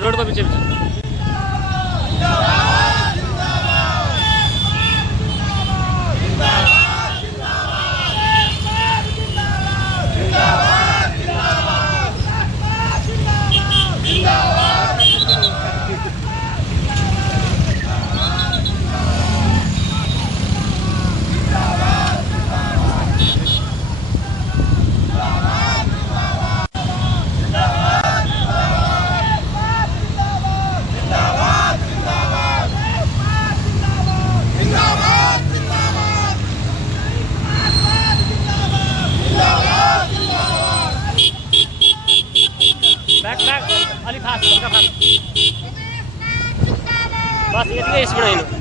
Road पर पीछे अलिक फास्ट हल्का फास्ट बस यतिकै स्पिड होइन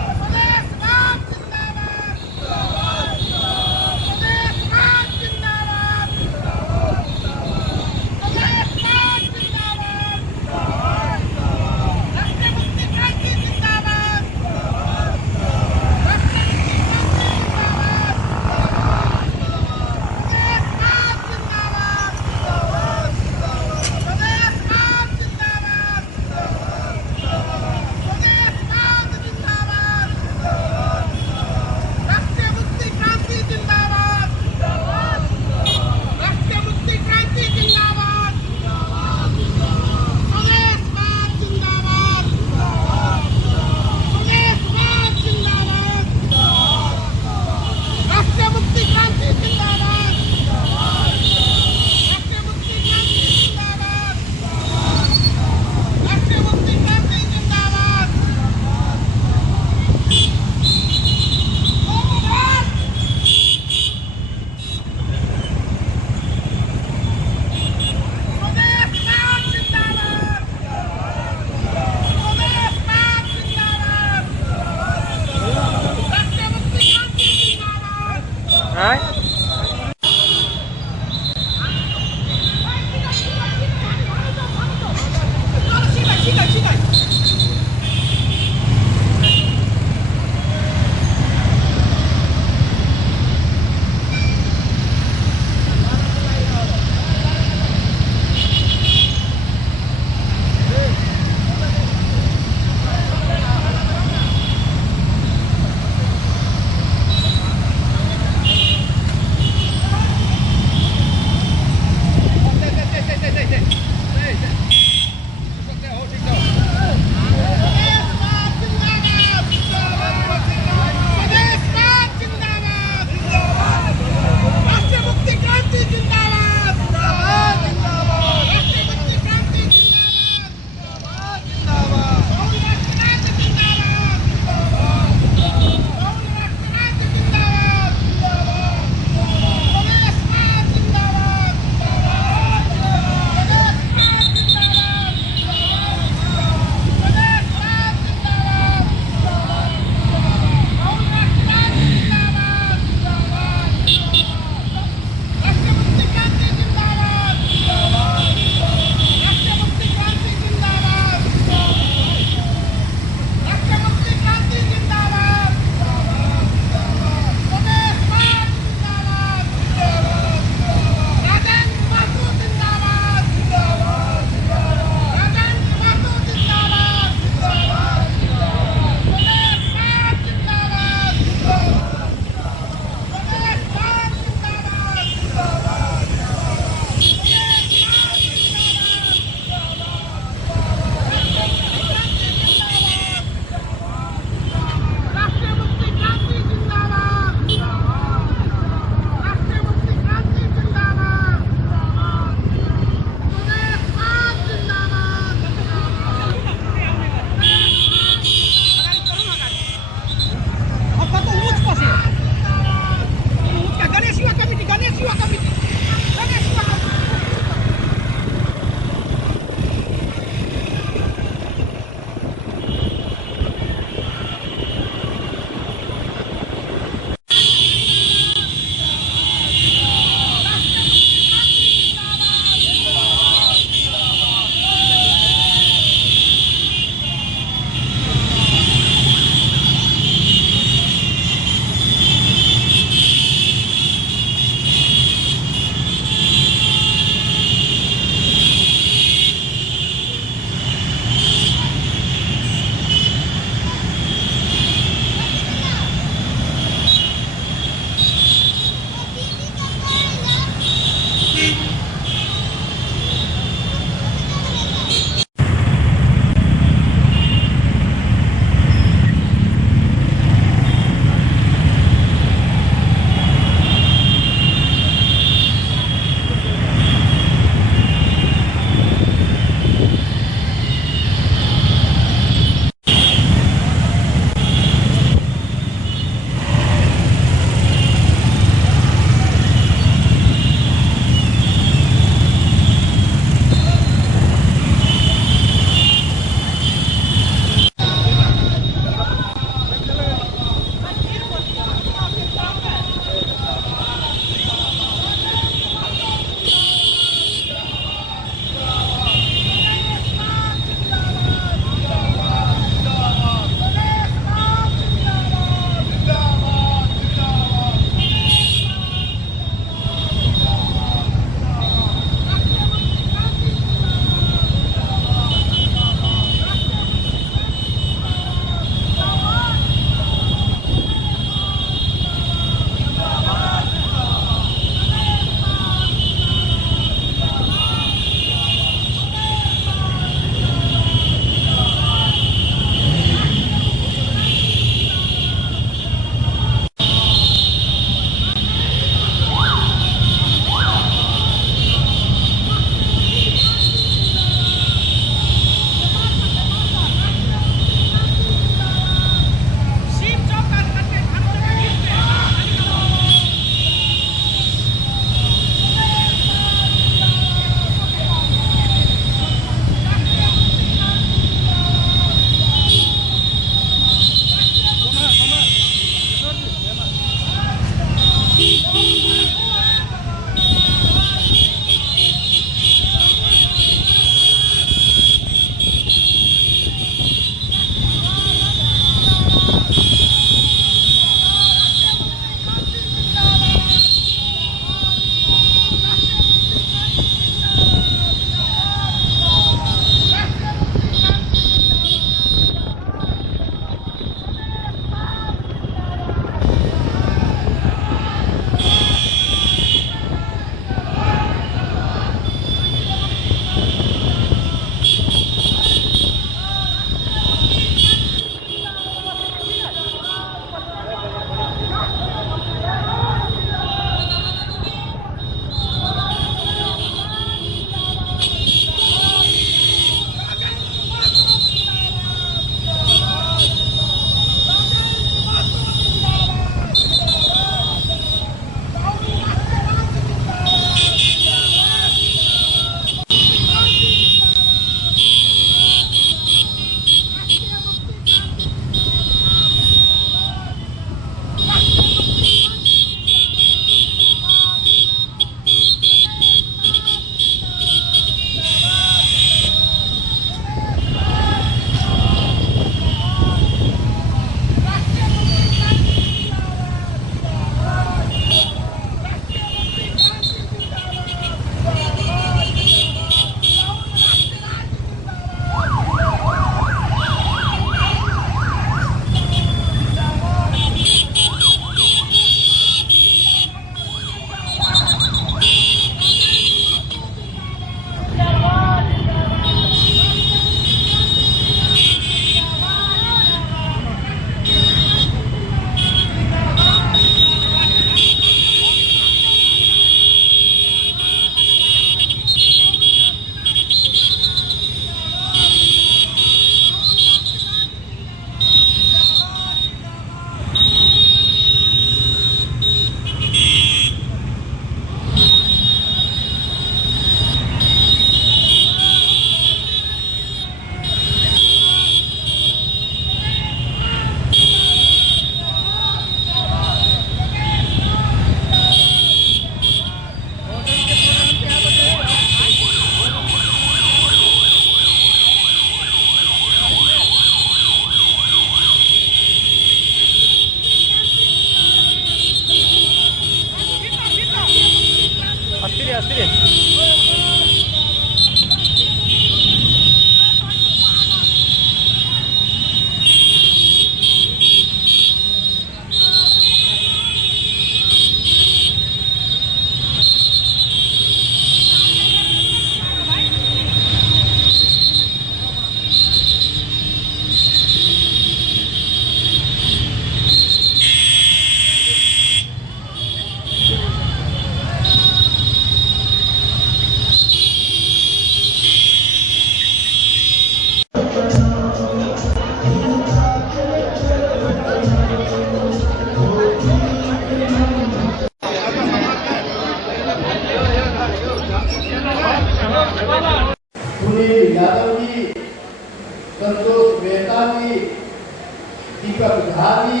दीपक झा जी,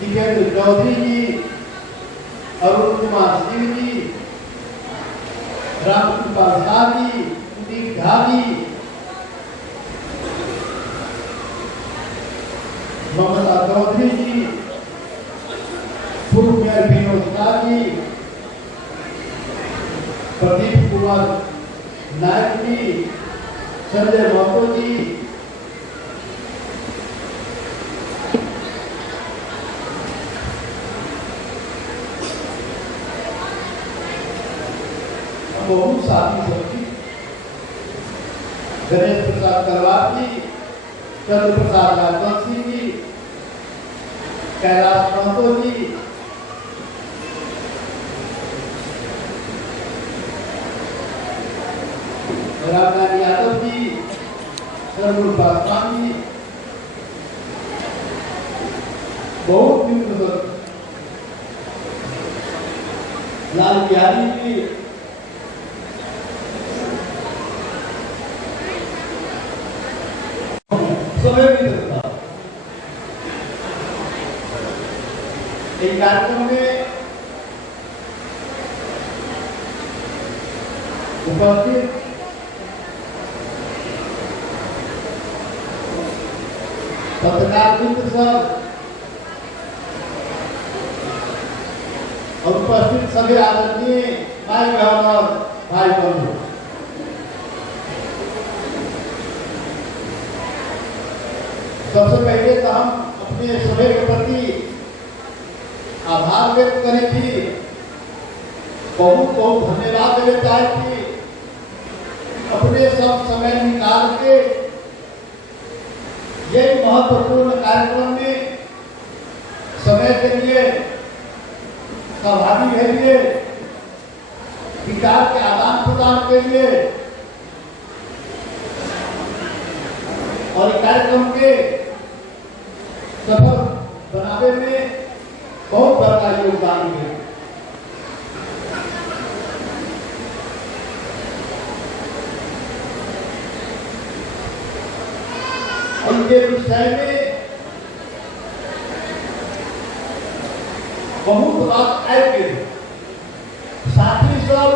दीपेंद्र चौधरी जी, अरुण कुमार सिंह जी, रामकृपाल झा जी, कुलदीप झा जी, ममता चौधरी जी, पूर्व मेयर विनोद झा जी, प्रदीप कुमार नायक जी, संजय महतो जी, बहुत साथी सभी, गणेश प्रसाद करवार जी, चंद्र प्रसाद राजवंश सिंह जी, कैलाश महतो जी, रामनाथ यादव जी, सरमुल पासवान जी, बहुत मित्र लाल बिहारी जी, समय भी था। एक कार्यक्रम में उपस्थित पत्रकार मित्र सब और उपस्थित सभी आदरणीय भाई बहन और भाई बंधु, सबसे पहले तो हम अपने सभी के प्रति आभार व्यक्त करें कि बहुत बहुत धन्यवाद देना चाहे कि अपने सब समय निकाल के यही महत्वपूर्ण कार्यक्रम में समय के लिए सहभागी के लिए, विचार के आदान प्रदान के लिए और कार्यक्रम के सफल बनाने में बहुत बड़ा योगदान है। उनके विषय में बहुत बात आएगी। साथी सब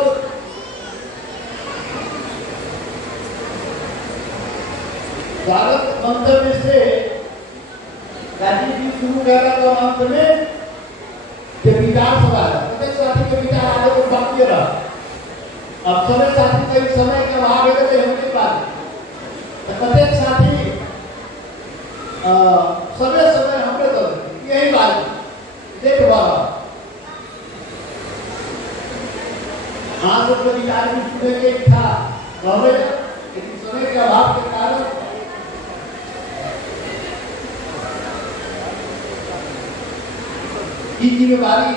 स्वागत मंतव्य से राजीव जी शुरू कर रहा था। अंत में के विचार सभा प्रत्येक साथी के विचार आगे को बाकी रहा। अब समय साथी कई समय के आगे गए हमके बाद प्रत्येक साथी समय समय हमने तो यही बात देख बाबा आज तो विचार भी सुनने के इच्छा रहे, लेकिन समय के अभाव के कारण की जिम्मेवारी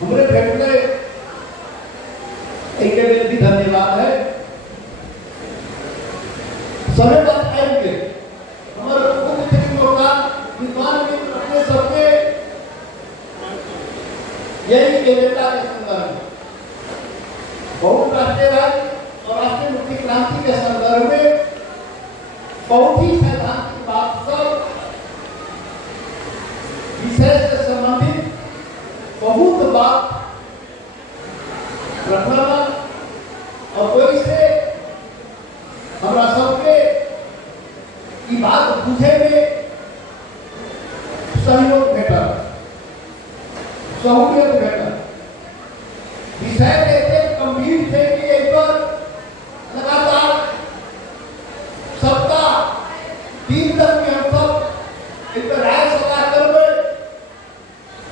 हमारे भेटले एक भी धन्यवाद है। समय पर आएंगे हमारे मुख्य विद्वान भी अपने सबके यही एजेंडा के संदर्भ में बहुत राष्ट्रीय राज्य और राष्ट्रीय मुक्ति क्रांति के संदर्भ में बहुत ही सैद्धांतिक बात सब विषय से संबंधित बहुत बात रखना और कोई से हमारा सबके की बात बुझे में सहयोग भेटा, सहूलियत भेटा। विषय ऐसे गंभीर थे कि एक बार लगातार सप्ताह 3 तक में हम सब एक राय सलाह करवे,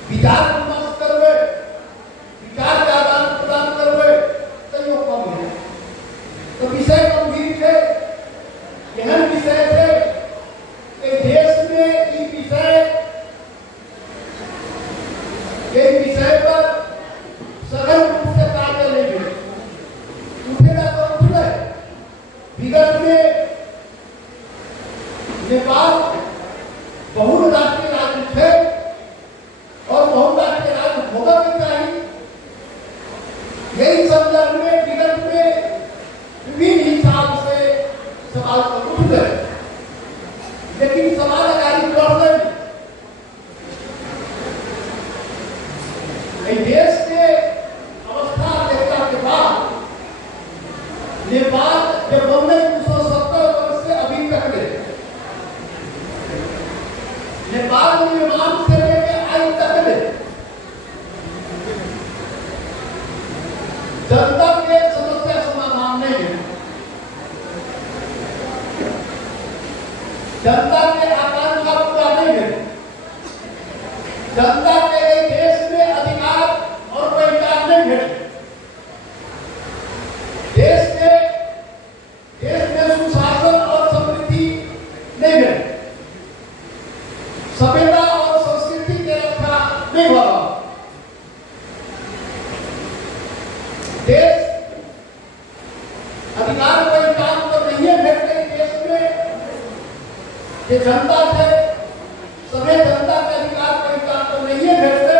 विचार विमर्श करवे, विचार के आदान प्रदान करवे, सहयोग कम है। तो विषय गंभीर थे, यह विषय थे देश में ये विषय पर सघन रूप से कार्य लेंगे। उठेगा तो उठे। विगत में नेपाल बहुराष्ट्रीय राज्य थे और बहुराष्ट्रीय राज्य होगा भी चाहिए। यही संदर्भ में विगत में विभिन्न हिसाब से सवाल तो उठ गए, लेकिन समाजकारी इस देश के अवस्था देखने के बाद नेपाल जब बनने 1970 वर्ष से अभी तक ले नेपाल निर्माण से लेकर आज तक ले जनता के समस्या समाधान नहीं है, जनता के आकांक्षा पूरा नहीं है, जनता के देश में अधिकार और पहचान नहीं है, देश में सुशासन और समृद्धि नहीं है, सभ्यता और संस्कृति की रक्षा नहीं हो रहा। देश अधिकार पहचान तो नहीं है भेटते देश में, ये जनता है, सभी जनता के अधिकार पहचान तो नहीं है भेटते,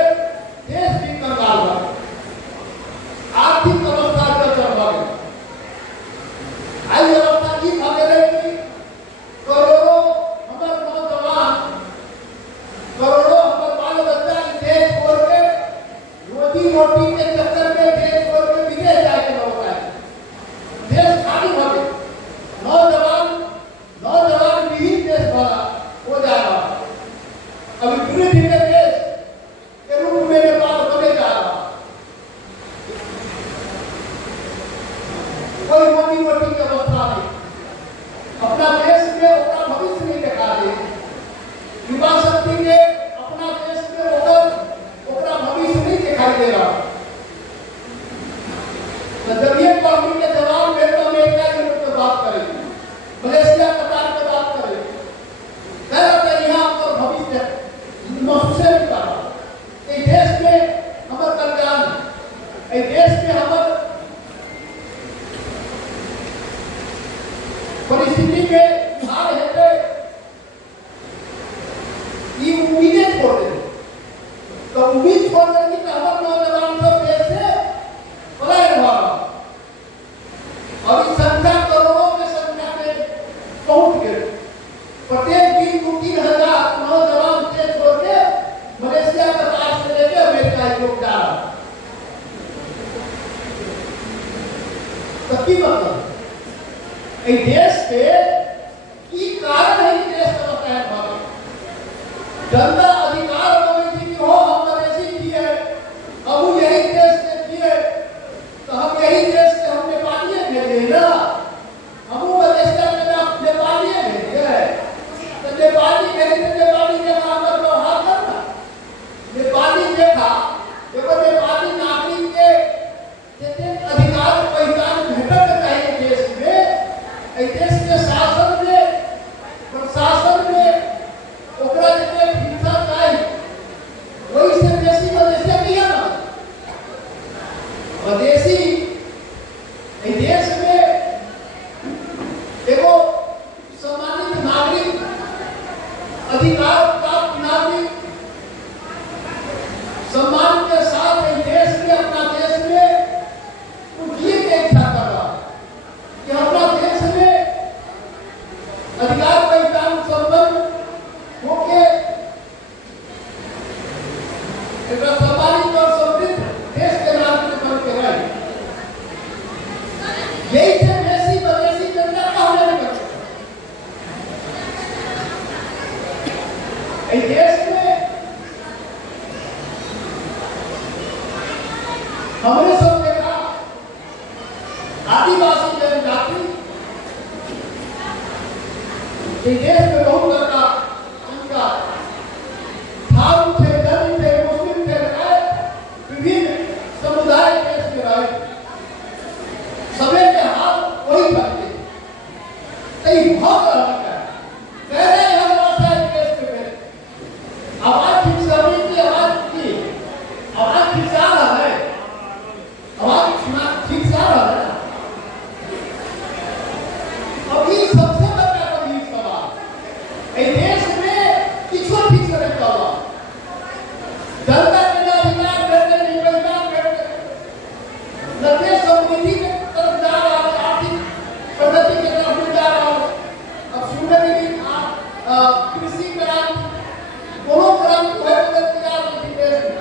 देश भी कंगाल हुआ, आर्थिक अवस्था का चढ़ा गया, आई अवस्था की भागे रहेगी, करोड़ों हमारे नौजवान, करोड़ों हमारे बाल बच्चा देश छोड़ के रोजी रोटी के चक्कर में देश छोड़ के विदेश जाके लौटा है, देश खाली हो गया, नौजवान विहीन देश भरा हो जा रहा है, अभी धीरे धीरे देश के रूप में नेपाल बने जा रहा है, कोई रोजी रोटी की अवस्था नहीं, अपना देश में अपना भविष्य नहीं दिखा रहे, युवा शक्ति के अपना देश में अपना भविष्य नहीं दिखाई दे रहा। तो जब ये कॉलोनी के जवाब में तो अमेरिका के रूप में बात करेंगे, मलेशिया कतार में बात करेंगे, कह रहा यहाँ पर भविष्य महसूस नहीं कर रहा, इस देश में हमारे कल्याण, इस देश में हमारे परिस्थिति के सुधार हेतु ये उम्मीदें छोड़ देते, तो उम्मीद छोड़ देने की हमारे नौजवान सब देश से पलायन हुआ और इस संख्या करोड़ों में संख्या में पहुंच गए, प्रत्येक दिन 2-3 हजार नौजवान देश छोड़ के मलेशिया कतार से लेकर अमेरिका यूरोप जा रहा, तब की मतलब एक देश के की कारण है कि देश का पलायन हुआ, जनता अधिकार बोली थी कि हो हम मधेसी किए, अब यही देश से किए, तो हम यही देश से हम नेपाली भेजे ना, हम मधेसिया में नेपाली भेजे, तो नेपाली भेजे तो नेपाली देखा हमारे व्यवहार करना, नेपाली देखा देखो नेपाली नागरिक के जितने अधिकार पहचान भेटना चाहिए देश में, देश के शासन में प्रशासन में ओकरा जितने हिंसा चाहिए वही से बेसी मधेसिया किया ना, मधेसी इस देश में देखो सम्मानित नागरिक, अधिकार प्राप्त नागरिक सम्मान के साथ इस देश में अपना देश में कुछ ये इच्छा कर रहा कि अपना देश में अधिकार पहचान संबंध होके एक सम्मानित और समृद्ध देश के नागरिक बन के रहे, यही से देशी मधेसी जनता का होने नहीं कर सकता। इस देश में हमने सब देखा आदिवासी जनजाति इस देश में बहुत बड़ा उनका धार्म थे, धर्म थे, मुस्लिम थे, विभिन्न समुदाय देश में रहे, सभी के हाथ वही करते, कई बहुत अलग है, कह रहे हैं हम आशा देश में आवाज ठीक करने की आवाज की आवाज ठीक सा रहा है, आवाज ठीक सा रहा है, अभी सबसे बड़ा कभी सवाल देश में किसको ठीक करे चला, जनता के अधिकार बैठे नहीं पहचान बैठे, नब्बे समृद्धि के तरफ जा रहा है, आर्थिक प्रगति की तरफ जा रहा है, अब सुनने में कृषि क्रांति दोनों क्रांति हुए बदल तैयार नहीं देश में,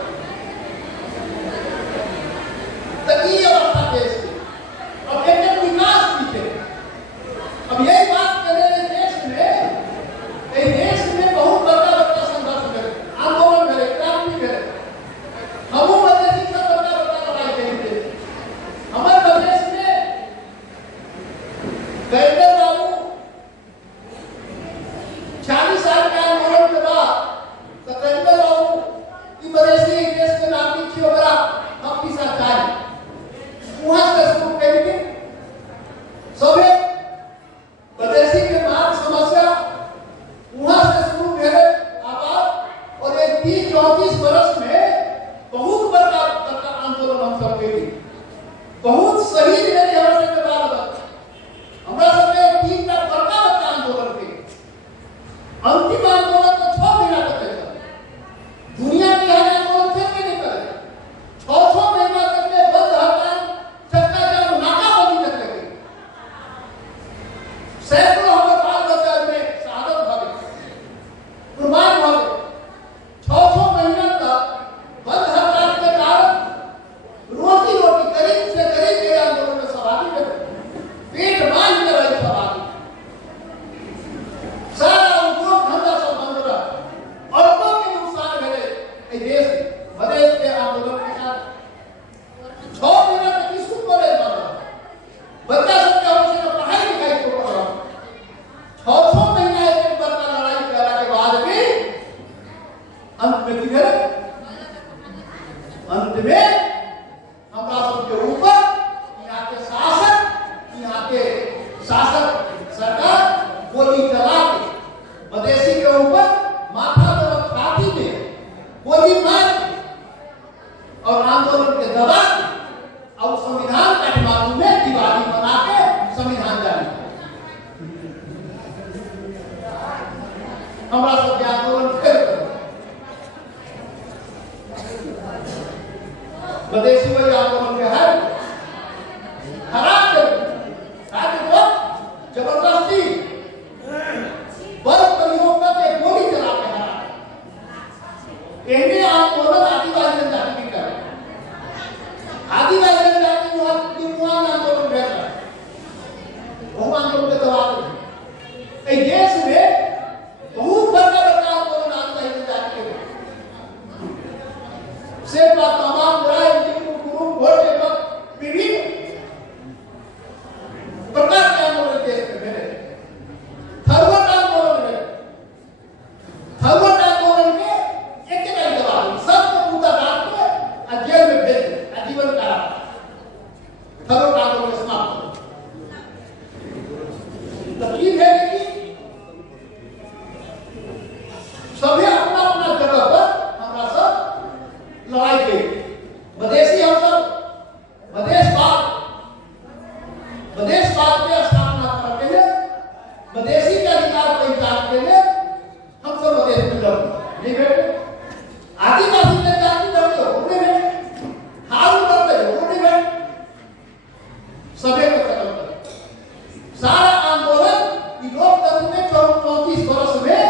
34 वर्ष में बहुत बड़का आंदोलन हम सब के बहुत शहीद भेल हमरा सबके बाल हमरा सबके 3 टा बड़का बड़का आंदोलन के अंतिम आंदोलन तो 6 महीना तक चला। दुनिया के हर आंदोलन से नहीं करे 6 महीना तक के बंद हड़ताल चक्का जाम नाकाबंदी तक लगे। सैकड़ों हमर बाल बच्चा में शहादत भ गए, कुर्बान भ गए। 6 महीना तक बंद हड़ताल के कारण रोटी गरीब से गरीब के आंदोलन में सहभागी रहे, पेट बांध के रहे सहभागी। सारा उद्योग धंधा सब बंद रहा, अरबों के नुकसान भेले देश मधेश के आंदोलन के साथ। 6 महीना तक स्कूल कॉलेज बंद रहा, बच्चा सबके हमसे पढ़ाई लिखाई को कर रहा। 6 महीना एक बड़का लड़ाई करने के बाद भी अंत में की भेल, अंत में हमरा सबके ऊपर यहाँ के शासक सरकार गोली चला के मधेसी के ऊपर माथा में छाती में गोली मार के और आंदोलन के दबा के और संविधान काठमांडू में दिवाली बना के संविधान जारी हमरा सबके आंदोलन फिर मधेसी वही आंदोलन के है खराब जबरदस्ती बल प्रयोग करके गोली चला के हरा। एहने आंदोलन आदिवासी जनजाति की करे, आदिवासी जनजाति निमुआन आंदोलन भेल रहा, वो आंदोलन के दबाव ए देश में बहुत बड़का बड़का आंदोलन आदिवासी जनजाति के से तमाम बुराई गुरु वोट के वक्त विभिन्न प्रकार के आंदोलन देश में भेले। थर्मल आंदोलन में थर्मल आंदोलन के एक दबाव सबको मुद्दा डाल के जेल में भेज आजीवन कारावास। थर्मल आंदोलन समाप्त तकलीफ है कि सभी अपना अपना जगह पर हमरा सब लड़ाई के मधेसी हम सब मधेशवाद के स्थापना करके लिए मधेसी के अधिकार पहचान के लिए हम सब मधेश में लड़े नहीं बैठे। आदिवासी जनजाति लड़ते हो नहीं बैठे, हारू लड़ते हो नहीं बैठे, सभी को खत्म कर सारा आंदोलन लोकतंत्र में 34 वर्ष में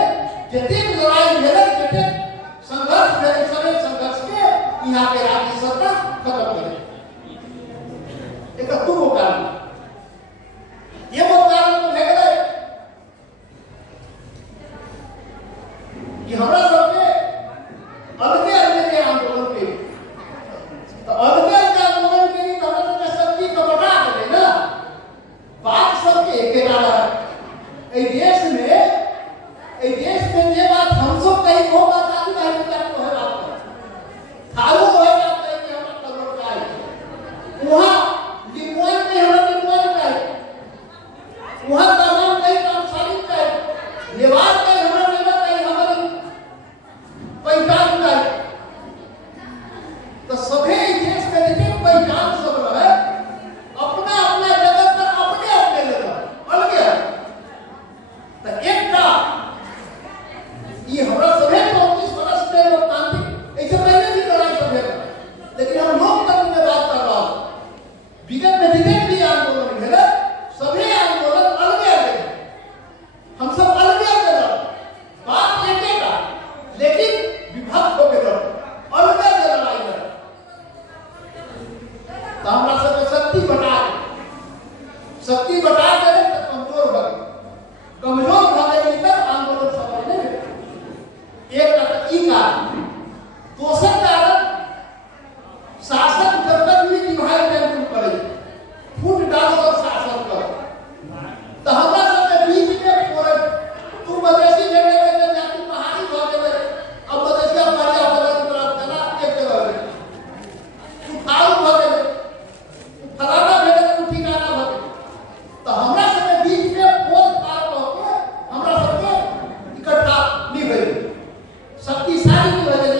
जितनी लड़ाई भेल जितने संघर्ष भेल सभी संघर्ष के यहाँ के राज्य सरकार खत्म करे। एक तुम कारण ये वो कारण तो है कि हमरा सबके अलगे के आंदोलन के तो अलगे आंदोलन के लिए हमरा सबके शक्ति को बढ़ा देले ना। बात सबके एक रहा ए देश में ये बात हम सब कहीं वो बात आदिवासी जनजाति को है बात थारू हो जाता है कि हमरा करोड़ का है वहां लिमुआन में हमरा लिमुआन का है, वहां तमाम कई काम साबित का है, लेवार का हमरा लेवार का है, हमारी पहचान का है। तो सभी देश में लेकिन पहचान सब रहे अपना अपना जगह पर अपने अपने जगह अलग है। तो एक का ये हमरा सभी 34 वर्ष में लोकतांत्रिक ऐसे पहले भी लड़ाई सब है, लेकिन हम लोकतंत्र में बात कर रहा हूं। विगत में जितने भी आंदोलन है सभी आंदोलन अलग अलग, हम सब अलग अलग बात एक का लेकिन विभक्त होकर अलग अलग लड़ाई लड़। तो हमरा सब शक्ति बटा के तो कमजोर हो गए, कमजोर हो गए तब आंदोलन सफल नहीं हुए। एक ई कारण दोसर कारण शासन जब तक भी डिवाइड एंड करे फूट डालो और शासन करो तो हमरा सबके बीच में फोड़ तू मधेसी जगह में जाति पहाड़ी हो गए अब मधेसिया मारिया बदल तरफ चला एक जगह में तू खाऊ हो गए फलाना भेले तू ठिकाना हो गए। तो हमरा सबके बीच में फोड़ पार होके हमरा सबके इकट्ठा नहीं भइल, शक्तिशाली नहीं भइल,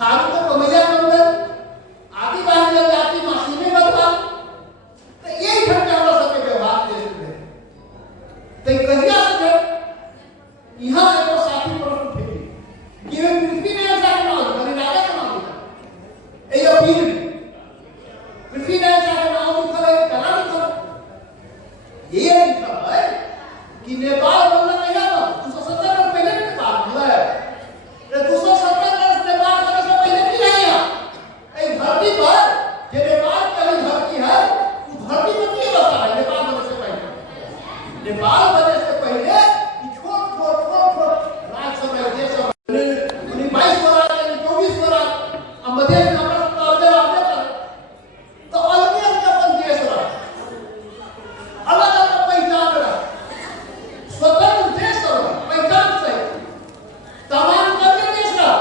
थारू को कमैया मंदिर आदिवासी जनजाति मशीने बदला तो यही ढंग से हमरा सबके व्यवहार देश में तो कहिया से यहाँ एगो साथी प्रश्न उठेगी कि वे पृथ्वी में ऐसा क्यों ना बनी राजा का नाम लिखा ये अपील पृथ्वी में ऐसा का नाम लिखा है करा लिखा ये लिखा है कि नेपाल बनना नहीं आता 270 वर्ष पहले नेपाल बना है 270 वर्ष नेपाल बनने से पहले भी नहीं है एक धरती पर जो नेपाल की धरती है उस धरती पर क्यों बसा है नेपाल बनने से पहले नेपाल बनने से पहले छोट राज्य समय देश 22 स्वराज 24 स्वराज अब मध्य में हमारा प्रावधान आपने कर तो अलग अपन देश रहा अलग अलग पहचान रहा स्वतंत्र देश रहा पहचान से तमाम करके देश रहा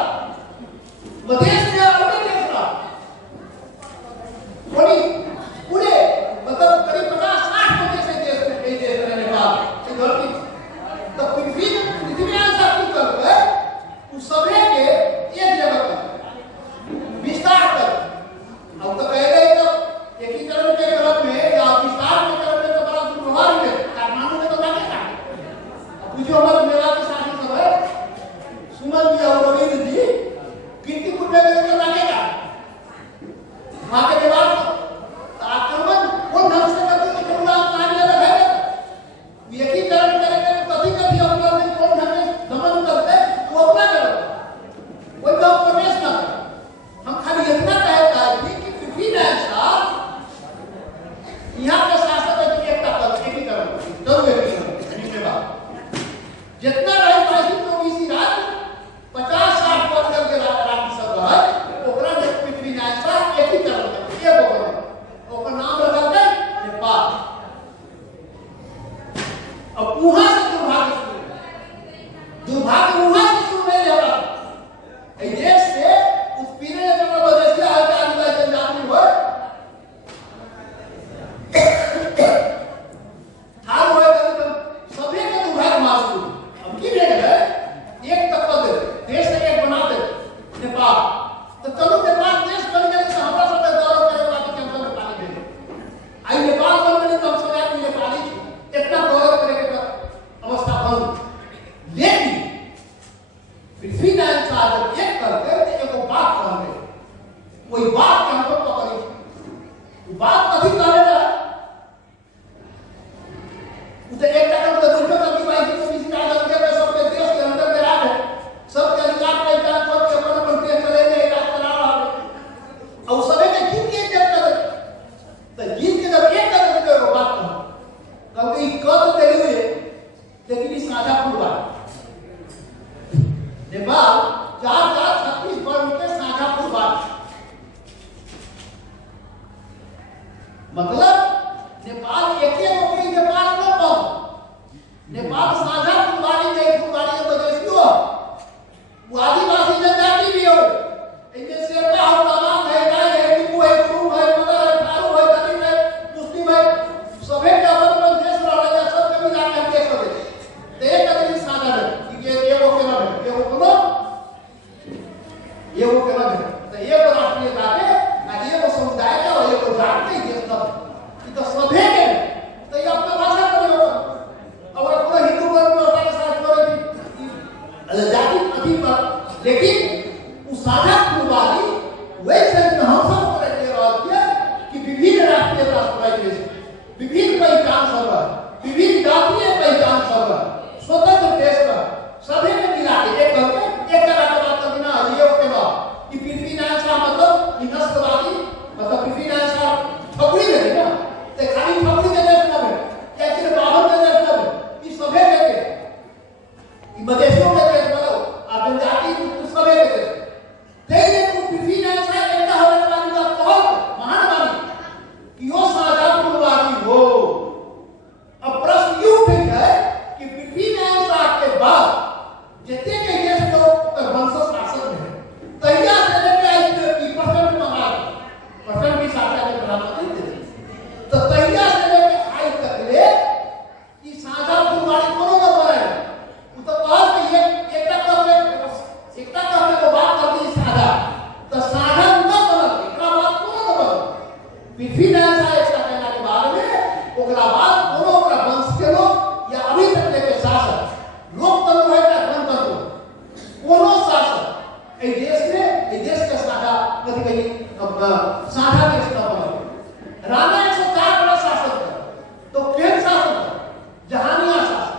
मधेश में अलग देश रहा पूरे मतलब करीब 50-60 मधेश देश में कई देश रहे नेपाल की धरती तो पृथ्वी में ऐसा क्यों कर गए उस सभी के एक जगह पर विस्तार कर अब तो कह गए तो एकीकरण के क्रम में या विस्तार के क्रम में तो बड़ा दुर्व्यवहार हुए काठमांडू में तो जाके अब पूछो हमारे मेला के साथी सब है सुमन जी और रविंद्र जी कीर्तिपुर में गए तो जाके वहां के दीवार आक्रमण कौन ढंग से करते थे पूरा कहानी अलग है एकीकरण करेंगे कभी अपना कौन ढंग से दमन करते वो अपना करो कोई लोग प्रवेश ना करो हम खाली इतना कहता है कि पृथ्वी ने ऐसा यहाँ के शासक एकता कर एकीकरण जरूर एकीकरण इसके बाद जितना रहे बाकी तो इसी राज्य 50-60 वर्ष करके राज्य सब रहे ओकरा में पृथ्वी ने ऐसा एकीकरण कर ये ओकर नाम रखा गया नेपाल अब वहां से दुर्भाग्य वहां से शुरू नहीं होगा देश से उत्पीड़न करने वजह से आदिवासी जनजाति हो हाल हुए तो सभी के दुर्भाग्य मासूम अब की देख रहे एक तक देश से एक बना दे नेपाल तो चलो नेपाल देश बन गए तो हमारा सब गौरव करे बाकी के हम नेपाली दे आई नेपाल बन गए तो हम सब यार नेपाली इतना गौरव करे के अवस्था बन लेकिन पृथ्वी नारायण साहब एक करके एक बात कहते कोई बात के हमको पकड़ी बात कथी करेगा उसे एक टका तो दूसरे का भी भाई तो किसी का लग गया सबके देश के अंदर में राज है सबके अधिकार का इजाजत सबके अपन देश चलेंगे राज चला रहा है और सभी ने जीत के एक कर तो जीत के जब एक कर तो बात कहो क्योंकि कद देरी हुई लेकिन इस साझा पूर्वा नेपाल 4,36 वर्ग के साझा पूर्वा मतलब नेपाल एक ही होगी नेपाल न बन नेपाल साझा फुलबाड़ी नहीं फुलबाड़ी के वजह से क्यों वो आदिवासी जनजाति भी हो इनमें शेरपा हो तमाम है गाय है टिपू है कुरुम है मगर है थारू है दलित है मुस्लिम है सभी के अलग देश रहा है सब के मिला के हम देश कर दे एक आदमी साझा है कि ये वो के नाम है ये वो को ये वो के नाम है तो ये वो राष्ट्रीयता है ना ये वो समुदाय का और ये वो जाति है सब तो सभी के तो ये अपना भाषा कर लो और पूरा हिंदू वर्ग में अपने साथ करो जाति अभी पर लेकिन उस साझा फुलबाड़ी वैसे हम सब को दे रहा है कि विभिन्न राष्ट्रीय राष्ट्र विभिन्न पहचान सब विभिन्न जातीय पहचान सब स्वतंत्र देश का सभी में मिला के एक करके एक तरह का बात करना ये के बाद कि पृथ्वी नारायण साहब मतलब नस्लवादी मतलब पृथ्वी नारायण साहब ठगुड़ी नहीं ना ते खाली साझा देश न बने। राणा 104 बड़ा शासक था, तो केंद्र शासन था, जहानिया शासन,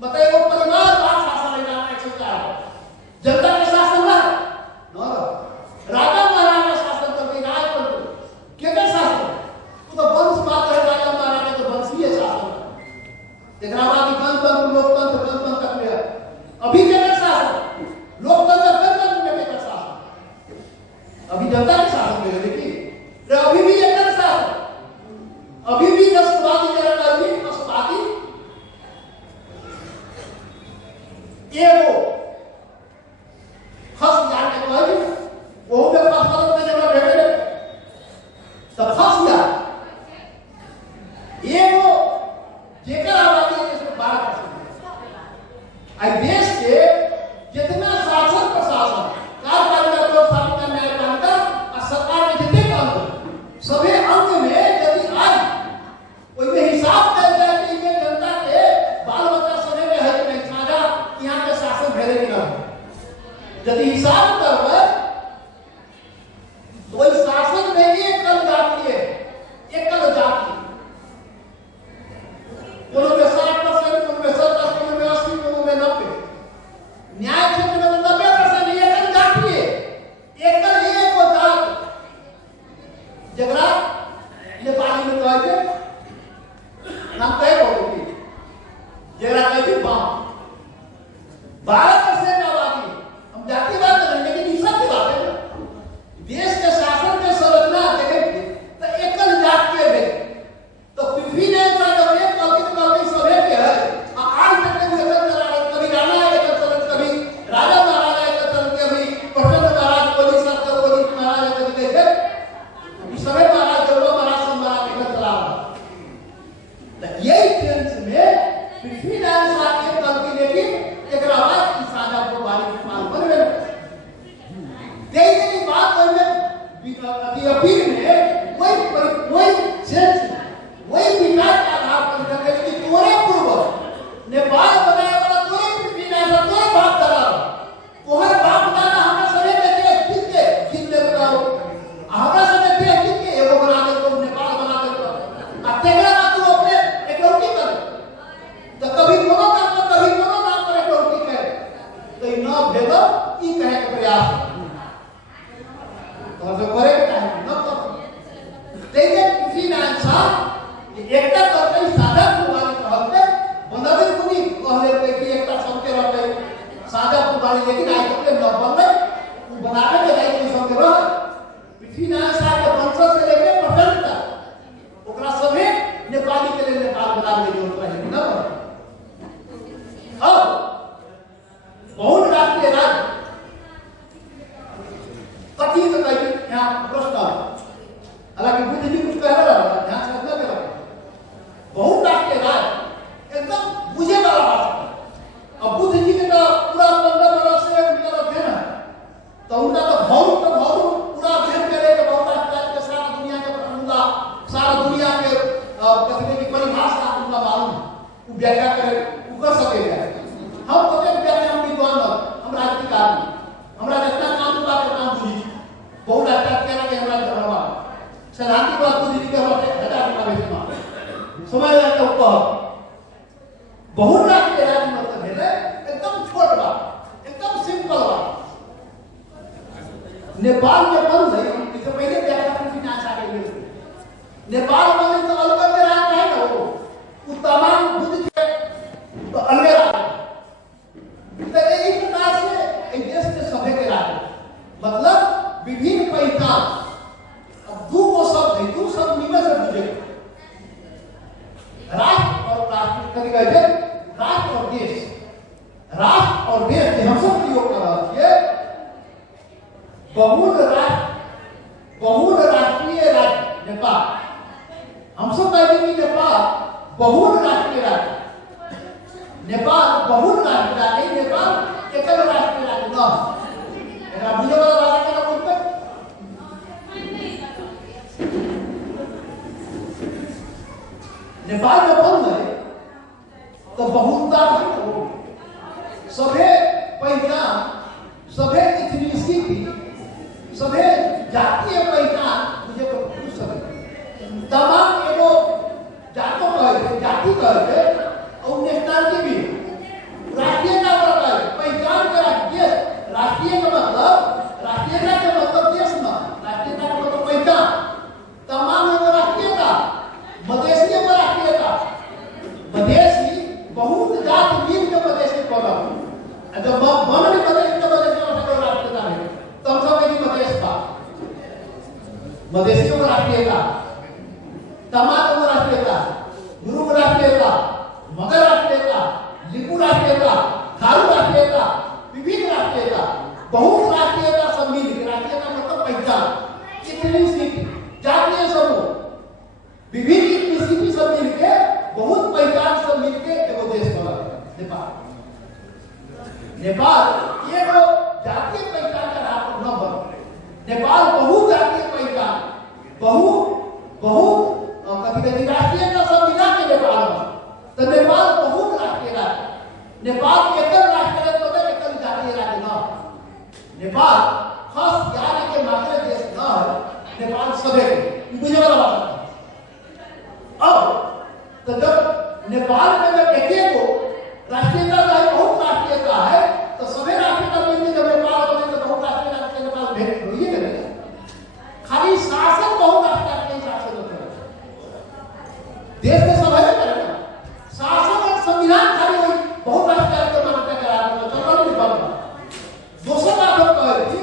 मतलब एगो परिवारवाद शासन है राणा 104। जनता के शासन ना न राजा महाराजा शासन करके राज करते केकर शासन वो तो वंश बात है। राजा महाराजा के वंशीय शासन एकरा बाद गणतंत्र लोकतंत्र गणतंत्र तक ले अभी केकर शासन लोकतंत्र गणतंत्र में केकर शासन अभी जनता के शासन में देखिए अभी भी एकर शासन अभी भी राष्ट्रवादी चरण अभी राष्ट्रवादी एगो फंस जाके कहे वो पे फंस में जब बैठे तब फंस गया एगो जेकर आबादी 12% आई देश के जितना शासन प्रशासन कार्यपालिका लोकपालिका न्यायपालिका और सरकार के जितने काम सभी अंग में यदि आई ओइमे हिसाब कर जाए कि ये जनता के बाल बच्चा सने में है कि नहीं साझा यहाँ के शासन भेरे कि ना यदि हिसाब करबै तो इस शासन में एकल जाति है एकल जाति कोनो में 60% कोनो में 70% कोनो में 80 कोनो में 90 न्याय क्षेत्र में 90% एकल जाति है एकल एक जाति जगरा नेपाली में कहै छै नाम कहे बोलती जगरा कहै छै बाम 12% आबादी हम जाति बात कर रहे हैं लेकिन ये सब की बात है देश के शासन के संरचना देखेंगे तो एकल जात के है तो पृथ्वी ने जब एक कल्पित सभ्य के है आज तक के कभी राणा एक चरण कभी राजा महाराजा एक चरण कभी प्रचंड महाराज कोली सत्तर कोली महाराज कभी देखे इस समय महाराज जब महाराज महाराज के चला तो यही ट्रेंड में पृथ्वी नारायण साहब के कल्पी लेकिन एक आवाज की साझा को बारी मान बनवे देखने की बात अभी अपील में वही सेंस वही विकास के आधार पर करके कि तोरे पूर्व नेपाल बनाए वाला तोरे पृथ्वी नारायण तोरे बाप दादा तोहर बाप दादा हमरा सरे के देख किन ले करो हमरा सरे देख किन के एगो बना दे तो नेपाल बना दे तो आ तेरा तू अपने इकलौती कर तो कभी कोनो काम तो कभी कोनो काम पर इकलौती करे तो न भेदो ई कहे के प्रयास और जो करे टाइम न कर देखिए किसी ना इंसान एकटा करते साझा कुर्बानी कहते बनबे कुनी कहले पे कि एकटा सबके रहते साझा कुर्बानी लेकिन आज तक न बनले उ बनावे के लायक सबके रह पृथ्वी नारायण साहब के वंश से लेके प्रखंड तक ओकरा सभे नेपाली के लिए नेपाल बनावे के जरूरत है न अब बहुत राष्ट्रीय राज्य कथी से कही यहाँ प्रश्न हालांकि बुद्ध जी कुछ कह रहा है ध्यान से रखना पड़ेगा बहुत राष्ट्रीय राज्य एकदम बुझे वाला बात अब बुद्ध जी के तो पूरा 15 बरस से उनका अध्ययन है तो उनका तो बहुत पूरा अध्ययन करे के बहुत राष्ट्रीय के सारा दुनिया के प्रमुदा सारा दुनिया के कहने की परिभाषा उनका मालूम है वो व्याख्या करे वो कर सकेगा हम तो व्याख्या हम विद्वान हम राजनीतिक आदमी हमरा जितना काम बा के काम बुझी बहुत अच्छा कहना के हमरा धर्मा सलांती बात बुझी के हमरा हजार रुपया बेच मार समय जाता ऊपर बहुत राष्ट्रीय राज्य मतलब है एकदम छोट बात एकदम सिंपल बात नेपाल के बन गई इससे पहले व्याख्या की ना आ गई नेपाल बने तो अलग अलग राज्य है ना वो तमाम बुद्ध के तो अलग राज्य तो एक प्रकार से देश के सभ्य के राज्य मतलब विभिन्न पहचान अब दो को शब्द है दो शब्द निमे से बुझे राष्ट्र और राष्ट्र कभी कहते राष्ट्र और देश के हम सब प्रयोग कर रहे हैं बहुल राष्ट्रीय राज्य नेपाल हम सब कहते हैं कि नेपाल बहुल राष्ट्रीय राज्य नेपाल बहुल राष्ट्रीय राज्य नेपाल एकल राष्ट्रीय राज्य न है बुझे वाला भाषा का बोलते नेपाल में बन गए तो बहुलता सभे पहचान सभे इथनिसिटी सभे जातीय पहचान जाति करके और नेशनलिटी भी राष्ट्रीयता का पहचान का राष्ट्रीय का मतलब राष्ट्रीयता का मतलब देश में राष्ट्रीयता का मतलब पहचान तमाम एगो राष्ट्रीयता मधेसी एगो राष्ट्रीयता मधेसी बहुत जात मिल के मधेसी बोला जब बन भी मधेसी तो मधेसी का राष्ट्रीयता है तब सब एक मधेश का मधेसी एगो राष्ट्रीयता तमाम एगो राष्ट्रीयता गुरु राष्ट्रीयता मगर राष्ट्रीयता लिपु राष्ट्रीयता थारू राष्ट्रीयता विभिन्न राष्ट्रीयता बहुत राष्ट्रीयता सब मिल के राष्ट्रीयता मतलब पहचान इतनी जातीय समूह विभिन्न इतनी सब मिल के बहुत पहचान सब मिल के एगो देश बना नेपाल नेपाल एगो जातीय पहचान का राष्ट्र न बन नेपाल बहुत जातीय पहचान बहुत कभी राष्ट्रीयता सब मिला के नेपाल में तो नेपाल बहुत राष्ट्रीय राज्य नेपाल एक राष्ट्रीय तो एक जातीय राज्य न नेपाल खास यानी के मात्र देश न है नेपाल सभी बुझे वाला बात अब तो जब नेपाल में जब एक को राष्ट्रीयता का बहुत राष्ट्रीयता है तो सभी राष्ट्रीयता मिलकर जब नेपाल बने तो बहुत राष्ट्रीय राज्य नेपाल भेंट हुई है खाली शासन बहुत राष्ट्रीय के हिसाब से होता है देश के सब है करेगा शासन और संविधान खाली हुई बहुत राष्ट्रीय के मान्यता करा तो चलो नहीं बन दूसरा बात हम कहे थी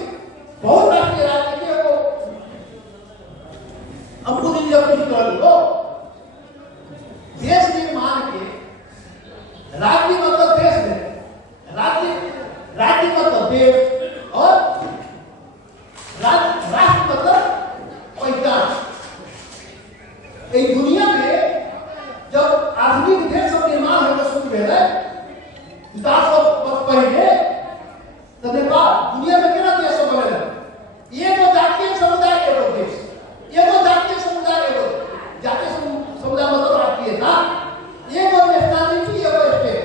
बहुत राष्ट्रीय राज्य के को हमको नहीं जब कुछ कर लो देश निर्माण के राज्य मतलब देश में राज्य मतलब देश और राष्ट्र मतलब पहचान एक दुनिया में जब आधुनिक देश का निर्माण होना शुरू हुआ है 10 वर्ष पहले तो नेपाल दुनिया में कितना देश बने ये तो जातीय समुदाय एगो देश एगो जातीय समुदाय एगो जातीय समुदाय मतलब राष्ट्रीयता एगो नेशनलिटी एगो state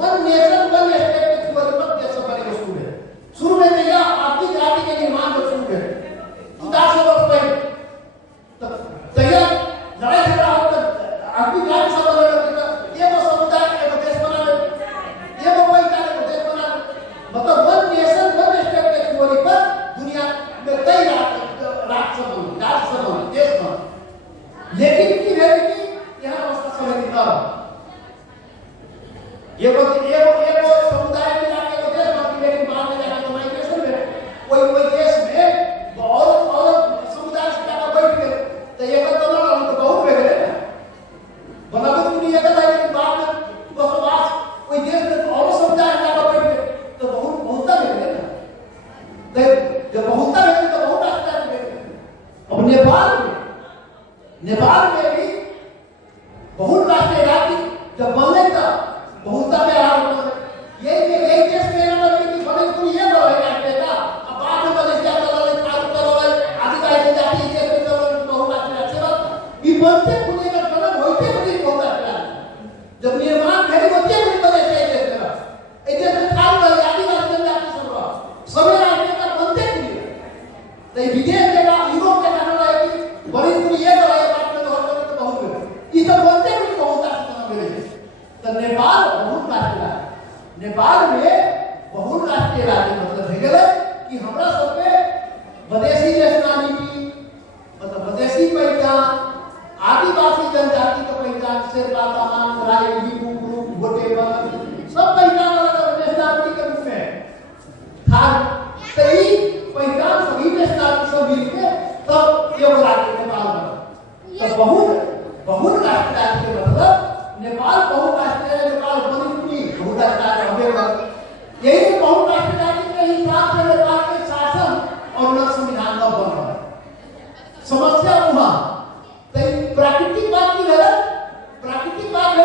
one nation one state के थ्योरी पर देश बने शुरू में तो यह आर्थिक राज्य के निर्माण को शुरू हुए 10 वर्ष पहले तो यह लड़ाई झगड़ा होकर आर्थिक राज्य सब बने एगो समुदाय एगो देश बना एगो पहचान एगो देश बना मतलब वन नेशन वन स्टेट के थ्योरी पर दुनिया में कई राज्य बने देश बने लेकिन की रियलिटी यहाँ अवस्था समझ नहीं एगो समुदाय में जाके एगो देश बन लेकिन बाद में जाके माइग्रेशन में कोई देश में और समुदाय से जाकर बैठ गए तो एक तो ना हम तो बहुत बेगरे बनावट दुनिया का लेकिन बाद में बसवास कोई देश में और समुदाय जाकर बैठ गए तो बहुत बेगरे ना तो जब बहुत बेगरे तो बहुत रास्ता बेगरे अब नेपाल में भी बहुत राष्ट्रीय राज्य जब बनने का बहुत में हाल यही देश में ना कि बने तो ये बोल है राष्ट्रीयता अब बाद में मलेशिया चल आदिवासी जाति देश में चल बहुत राष्ट्रीय सेवा ये बनते खुले का मतलब होते भी बहुत राष्ट्रीय जब निर्माण खड़ी होते भी मलेशिया देश में एक देश में खाल कर आदिवासी जाति सब सभी राष्ट्रीयता बनते खुले तो विदेश जगह यूरोप के कनाडा है बड़ी दुनिया ये बड़ा बात में तो बहुत ये तो बनते भी बहुत राष्ट्रीय मिले तो नेपाल बहुत राष्ट्रीय नेपाल में बहुत राष्ट्रीय राज्य मतलब है गए कि हमरा सब पे मधेसी नेशनलिटी मतलब मधेसी पहचान आदिवासी जनजाति का पहचान शेरपा तमाम राय लिपु ग्रुप गोटेबल सब पहचान अलग नेशनलिटी के रूप में था सही पहचान सभी नेशनलिटी सब मिल के तब ये राज्य नेपाल बना तो बहुत राष्ट्रीय राज्य के मतलब नेपाल बहुत राष्ट्रीय नेपाल बनी बहुत राष्ट्रीय हमें यही बहुत राष्ट्रीय राज्य के हिसाब से नेपाल के शासन और न संविधान न बन रहा है समस्या वहां तो प्राकृतिक बात की है प्राकृतिक बात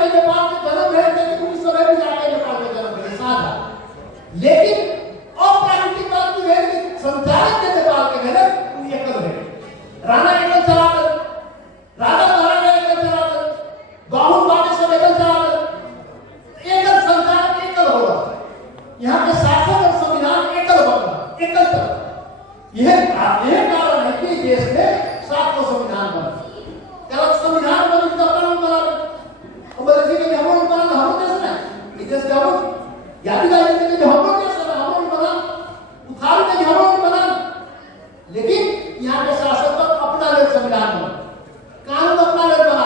लेकिन यहाँ के शासक पर अपना ले संविधान में कानून अपना ले बना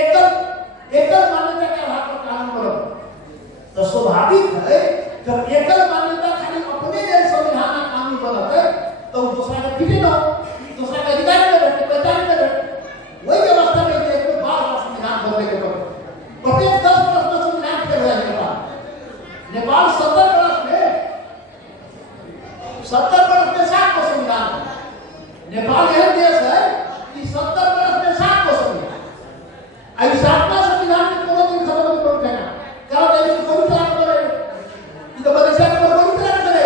एकल मान्यता के आधार पर कानून बनो। तो स्वाभाविक है जब एकल मान्यता खाली अपने लिए संविधान में कानून बनते तो दूसरा का पीछे ना दूसरा का अधिकार में रहते पहचान में रहते वही व्यवस्था में एक बार संविधान बनने के बाद प्रत्येक 10 वर्ष में संविधान फेल हो जाएगा। नेपाल 70 वर्ष में 7 को संविधान। नेपाल यह देश है कि 70 वर्ष में 7 को संविधान। आई 7वां संविधान में कोनो दिन खत्म नहीं हो जाएगा। क्या होगा कि कोई चला करे इधर बदेशा को कोई चला करे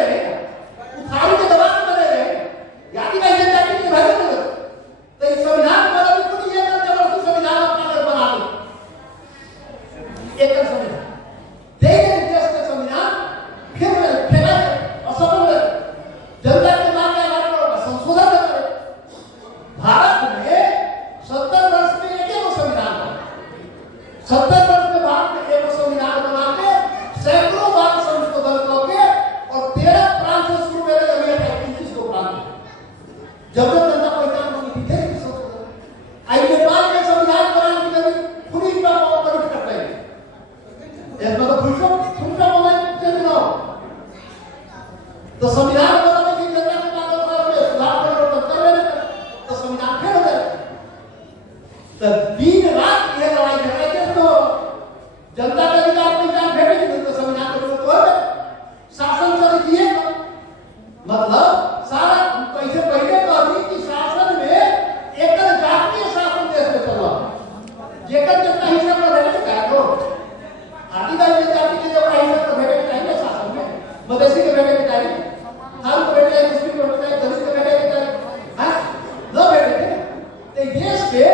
उखाड़ी के दबाव में रहे यानी भाई जनता की भाई नहीं तो इस संविधान पर अभी पूरी ये करते वर्ष संविधान अपना बना दो एक संविधान देश के संविधान फिर असफल जनता के नाम में आधार पर संशोधन करे। भारत में 70 वर्ष में एक ही संविधान है। 70 वर्ष में भारत में एक संविधान बना के सैकड़ों बार संशोधन करके और 13 प्रांत से शुरू करे अभी 21 को प्रांत जब जनता पहचान बनी थी संशोधन आई नेपाल के संविधान बनाने के लिए पूरी प्रॉपर्टी कर रहे हैं। इसमें तो फुलका बनाए चलना तो संविधान बनाने की जनता के नाम पर सुधार परिवर्तन कर रहे हैं तो संविधान फेल हो जाए। तो दिन रात ये लड़ाई झगड़ा के तो जनता के अधिकार पहचान भेटेगी तो संविधान के विरुद्ध हो जाए शासन चलिए मतलब सारा पैसे पहले कहती कि शासन में एक जातीय शासन देश में चल रहा जेकर जितना हिस्सा पर भेटे का तो आदिवासी जाति के जो हिस्सा पर भेटे के चाहिए शासन में मधेसी के भेटे के चाहिए हम को भेटे मुस्लिम को भेटे दलित के भेटे के चाहिए हां न भेटे तो देश के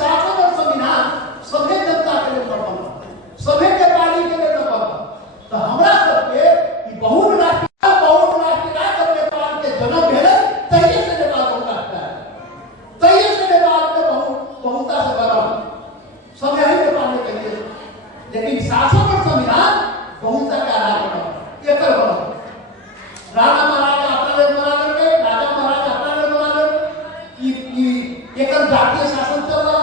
शासन और संविधान सभी जनता के लिए बना सभी के पार्टी के लिए बना। तो हमरा सबके ई बहुत राष्ट्रीय नेपाल के जन्म भेल तहिए से नेपाल बहुत राष्ट्र है तहिए से नेपाल के बहुता से बना सब यही नेपाल में कहिए लेकिन शासन और संविधान बहुता के आधार पर एकल बना। राजा महाराजा अपना ले बना लेंगे राजा महाराजा अपना ले बना लेंगे एकल जातीय शासन चल रहा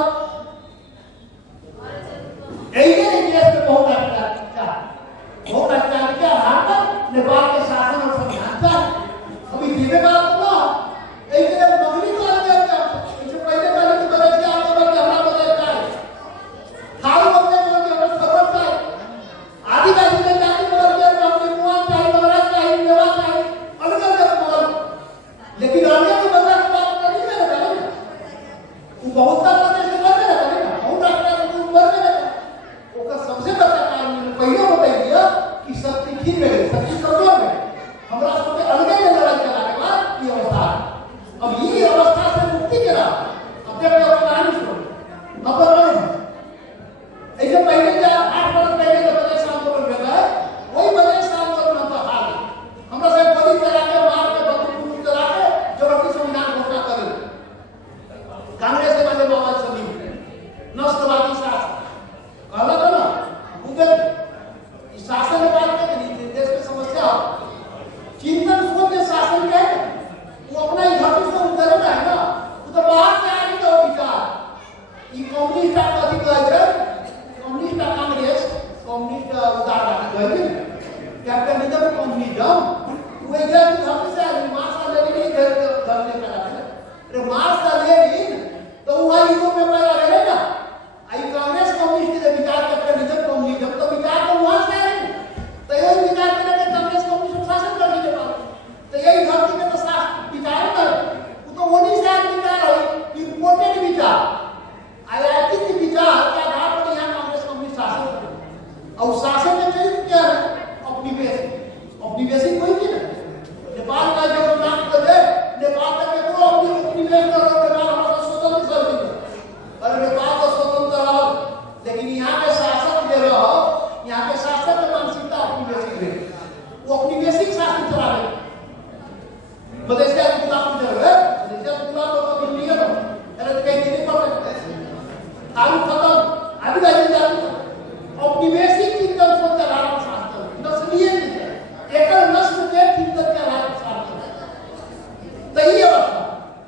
यही देश में बहुत राष्ट्र के आधार पर नेपाल के शासन और संविधान का अभी जीवे का ना एक दिन मगनी कर दिया इससे पहले पहले की बदल के आप लोग हमरा बदलता है खाली बदले में हमरा खबर है आदिवासी के जाति बदल के अपने मुआन चाहिए महाराज चाहिए नेवा चाहिए अलग अलग बदल लेकिन अन्य के बदल की बात नहीं कर रहा है वो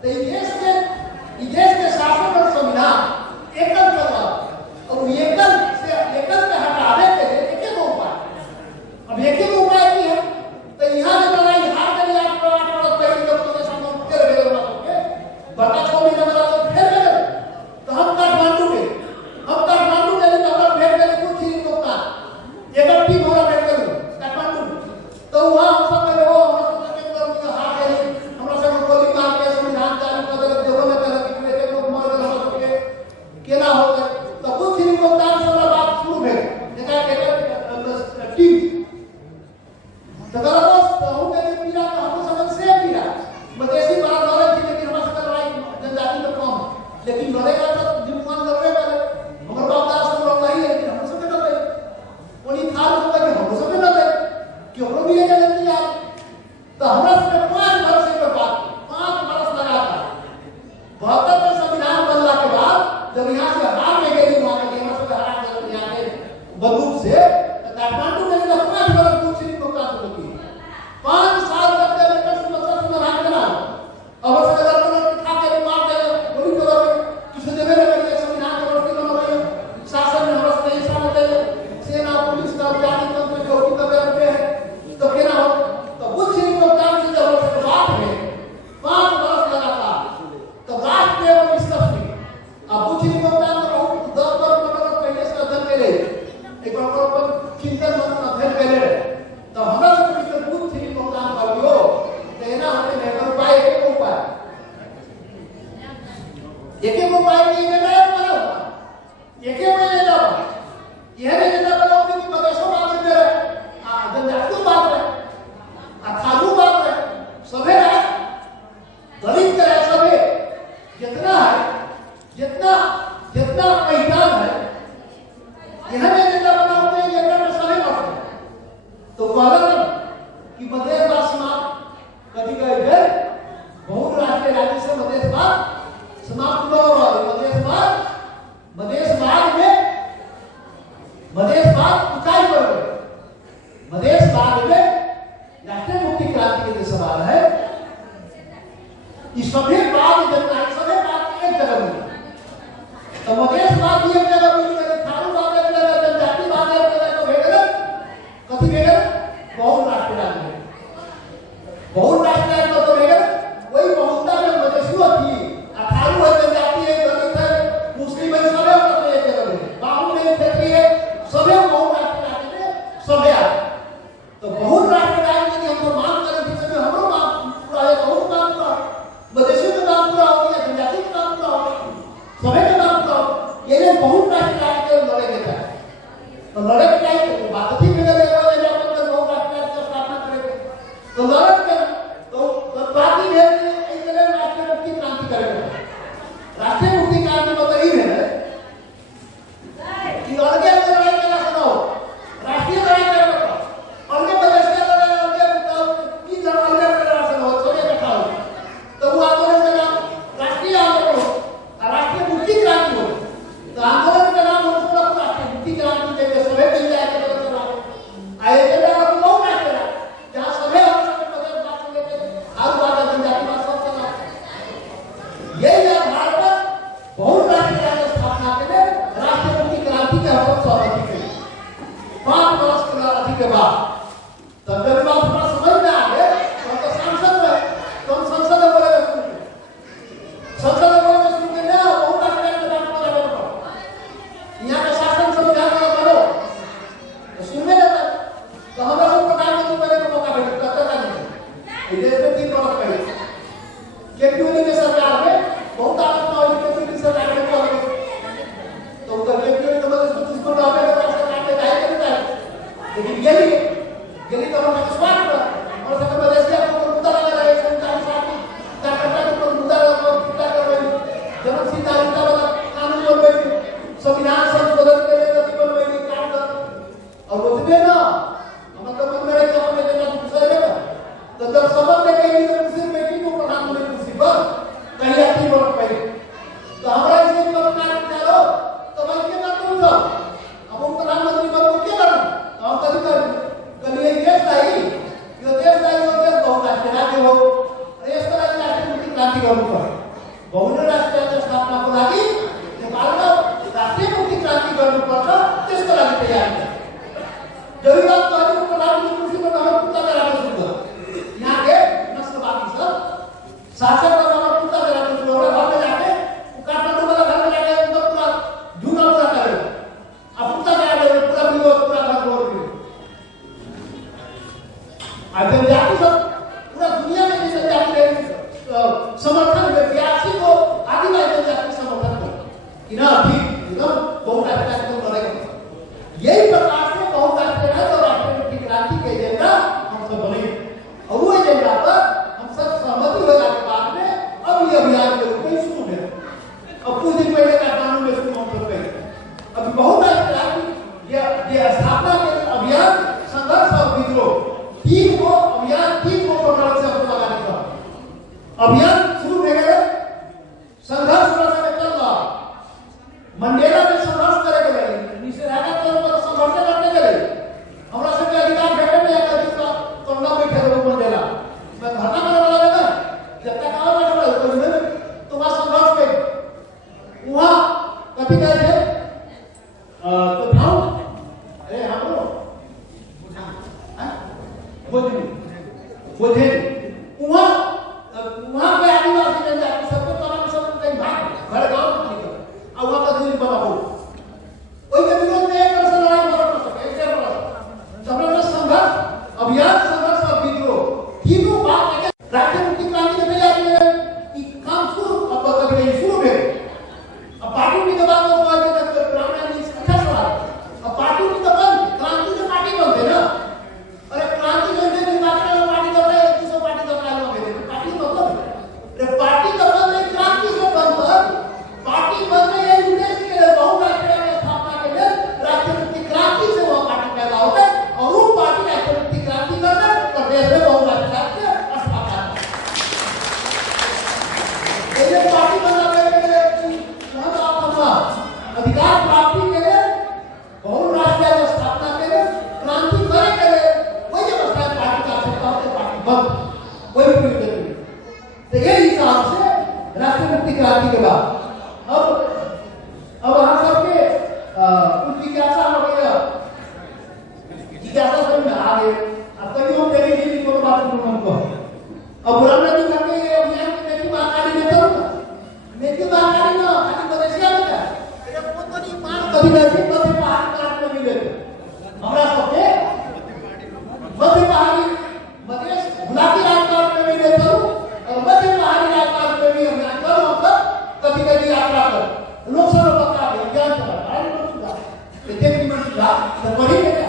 तो ये देश के शासन और संविधान एकल करवा और एकल के हटाने के लिए एक उपाय। अब एक उपाय की है तो यहाँ जो लड़ाई हार गई आप पहले जब तो हम फिर गए होके बड़ा छोड़ नहीं लगा तो फिर गए तो हम काठमांडू के लिए तो हम भेज गए कुछ ही तो का एक टीम वाला भेज गए काठमांडू तो वहाँ हम सब गए वो हम सब के अंदर हार गए हमरा सब गोली मार के संविधान चालू कर दिया देवो में कर के मेरे को मर गए हम सबके केना हो गए तो कुछ ही को काम वाला बात शुरू है देखा टीम तगड़ा बस हूं के पीड़ा हमको समझ से पीड़ा मधेसी बात लड़े थी लेकिन हमारे साथ लड़ाई जनजाति में कम लेकिन लड़ेगा तो दिमाग लड़े करे मगर बाप दादा सब लोग नहीं है लेकिन हम सब के लड़े उन्हीं थार को के हम सब के लड़े क्यों को भी लेके लेती है तो हमरा से 5 वर्ष के बाद 5 वर्ष लगा था 72 में संविधान बनला के बाद जब यहां से हार में गई वहां के हमरा से हरा के यहां के बंदूक से काठमांडू में जब 5 वर्ष कुछ नहीं को काम होती 5 साल तक के लेकर समस्या समाधान करना अब से अगर तो खा के मार दे गोली करो किसी देवे में करिए संविधान के वर्ष में बनाइए शासन में हरस नहीं शामिल है सेना पुलिस का जाति तंत्र जो भी कर रहे हैं तो क्या हो तो कुछ नहीं को काम से जब से बात है 5 वर्ष लगातार तो रात में वो डिस्कस हुई अब कुछ नहीं को काम तो 10 वर्ष पहले से अध्ययन करे एक बार पर चिंतन मन अध्ययन करे तो हमरा से कुछ नहीं को काम करियो देना हमें लेकर उपाय एक उपाय नहीं देना करो एक में लेना यह नहीं देना करो कि मदेशों बात में जनजाति बात है अथालू बात है सभे है दलित है सभे जितना मैदान है यह नहीं देना बनाओ ये में सभी बात है तो कहला कि मधेशवाद कभी गए बहुराष्ट्रीय राज्य से मधेशवाद समाप्त न हो रहा है मधेशवाद ऊंचाई पर गए मधेशवाद में राष्ट्रीय मुक्ति क्रांति के लिए सवाल है इस सभी बात एक जगह मिली तो मधेशवाद भी एक जगह मिली थारूवाद एक जगह जनजातिवाद एक जगह तो भेगल कथी भेगल बहुराष्ट्रीय राज्य बहुराष्ट्रीय राज्य तो भेगल वही बहुता में मधेशियों थी अठारू है जनजाति है दलित है मुस्लिम है सभी अपने एक जगह में बाहु में क्षेत्रीय है सभी बहुराष्ट्रीय राज्य में सभी आ तो बहुराष्ट्रीय राज्य की हम तो मांग करें कि सभी हमरो मांग पूरा है बहुत काम पूरा मधेशियों का काम पूरा हो गया जनजाति का काम पूरा हो सभी का काम पूरा हो ये बहुराष्ट्रीय राज्य के लड़े के था तो लड़े के चाहिए तो बात थी मेरे लिए बोले जब तक बहुराष्ट्रीय राज्य की स्थापना करेंगे तो लड़े के तो बाकी है एक जगह राष्ट्रीय मुक्ति क्रांति करेंगे राष्ट्रीय मुक्ति क्रांति मतलब ही है कि अलगे लड़ाई करना सुनो राष्ट्रीय लड़ाई करना अलगे प्रदेश के लड़ाई अलगे की अलगे करना सुनो सब इकट्ठा हो तो वो आंदोलन का नाम राष्ट्रीय आंदोलन हो राष्ट्रीय मुक्ति क्रांति हो तो आंदोलन का नाम हो पूरा राष्ट्रीय मुक्ति क्रांति के सभी मिल जाए तो आए के नाम तो बहुत राष्ट्रीय जहां सभी हम सब प्रदेश बात लेके हर बात जनजाति बात सब चला यही है भारत में बहुराष्ट्रीय राज्य स्थापना के लिए राष्ट्रीय मुक्ति क्रांति के हम स्वागत करें 5 वर्ष के अवधि के बाद तब जब बात थोड़ा समझ में आ गए तो हम सांसद में तो हम संसद में बोले संसद में बोले सुन के ना बहुराष्ट्रीय राज्य का नाम बोले यहाँ का शासन संविधान में बोलो तो सुनने देता तो हमें सब प्रधानमंत्री बने का मौका मिले करता नहीं देश में 3 वर्ष पहले केपीओली के सरकार में बहुत आलोचना हुई केपीओली की सरकार में को तो उधर केपीओली तो मतलब कुछ इसको लाभे का सरकार में जाए करता है लेकिन गेली तो हम विश्वास पर और सब प्रदेश के आपको मुद्दा लगा रहे हैं 40 साल की कार्यकर्ता को मुद्दा लगा कितना कर रहे हैं जन्म सीधा उल्टा वाला कानून बन गई संविधान संशोधन के लिए प्रतिबद्ध हुई काम कर और वो भी ना हम तो मन में रहे कि हमें देना दूसरे का तो जब शपथ लेके गई तो किसी बेटी को प्रधानमंत्री कुर्सी पर कहीं आती वर्ष पहले तो हमारा इसे करना करो तो भाई क्या कर दो अब हम प्रधानमंत्री को क्या करना हम कभी कर ये देश आई वो देश बहुत राष्ट्रीय राज्य हो देश का राष्ट्रीय मुक्ति क्रांति का रूप है शासक का वाला कुत्ता जरा तो लोड़ा घर में जाके काठमांडू वाला घर में जाके उनका पूरा जूना पूरा करे अब कुत्ता क्या करे पूरा बिलो पूरा घर रोड पे आज जाति सब पूरा दुनिया में जैसे जाति रहे समर्थन व्यक्ति को आदिवासी जाति समर्थन को कि ना ठीक एकदम बहुराष्ट्रीय को लड़ेगा यही प्रकार से बहुराष्ट्रीय है और राष्ट्रीय क्रांति के एजेंडा हम सब बने और वो एजेंडा पर हम सब सहमति हो जाने के बाद में अब ये अभियान के रूप में शुरू है अब कुछ दिन पहले काठमांडू में शुरू हम लोग गए अभी बहुराष्ट्रीय ये स्थापना के अभियान संघर्ष और विद्रोह तीन को प्रकार से हमको लगाने का अभियान शुरू हो गया संघर्ष में चल रहा मंडेला में संघर्ष करे गए निषेधाज्ञा तौर पर संघर्ष करने गए हमरा सब के अधिकार भेटे में एक अधिक तोड़ना बैठे रहो मंडेला मैं धरना करे वाला लगा जब तक आवाज बैठ रहा तो मैं तुम्हारा संघर्ष पे वहां कथी कहे थे तो भाव अरे हम लोग बोझे वहां पे आदिवासी जनजाति सबके तमाम सब कहीं भाग घर गांव निकल और वहां का दूरी बना हो कोई के विरोध में एक तरह से लड़ाई कर सके एक तरह सब लोग संघर्ष अभियान संघर्ष और विद्रोह तीनों बात है राष्ट्रीय मुक्ति क्रांति के तैयारी में कि काम शुरू अब कभी शुरू है अब पार्टी की दबाव को कोई के तक ग्रामीण ने इकट्ठा हुआ अब पार्टी की दबाव क्रांति से पार्टी बनते ना अरे क्रांति जो है निर्वाचन में पार्टी दब रहे 100 पार्टी दब रहे लोग पार्टी मतलब अरे पार्टी दब रहे क्रांति से बनकर पार्टी बनने ये उद्देश्य के लिए बहुराष्ट्रीय की स्थापना के लिए राष्ट्रीय मुक्ति क्रांति से वो पार्टी पैदा होता है और वो पार्टी राष्ट्रीय मुक्ति क्रांति करता है और देश में बहुराष्ट्रीय की स्थापना ये पार्टी बनाने के लिए बहुत अपना अधिकार प्राप्ति के लिए बहुराष्ट्रीय की स्थापना के लिए क्रांति करे के लिए वही व्यवस्था पार्टी का आवश्यकता होती है पार्टी बंद कोई भी नहीं तो ये हिसाब से राष्ट्रीय मुक्ति क्रांति के बाद अब हम सबके कुछ जिज्ञासा हो गया जिज्ञासा समझ में आ गए अब तक हम तेरी जी को बात करूं हमको अब बुरा नहीं करके ये अभियान में मेरी बातकारी में करूं मेरी बातकारी ना खाली मलेशिया में था ये कौन तो नहीं मान कभी नहीं कभी पहाड़ काट में मिले हमरा सबके मध्य पहाड़ी मध्य गुलाबी राजकाज में भी रहता हूँ और मध्य पहाड़ी राजकाज में भी हम कभी कभी यात्रा कर लोग सब पता है ज्ञान चला भारी लोग सुधा इतने की मन सुधा तो पढ़ी क्या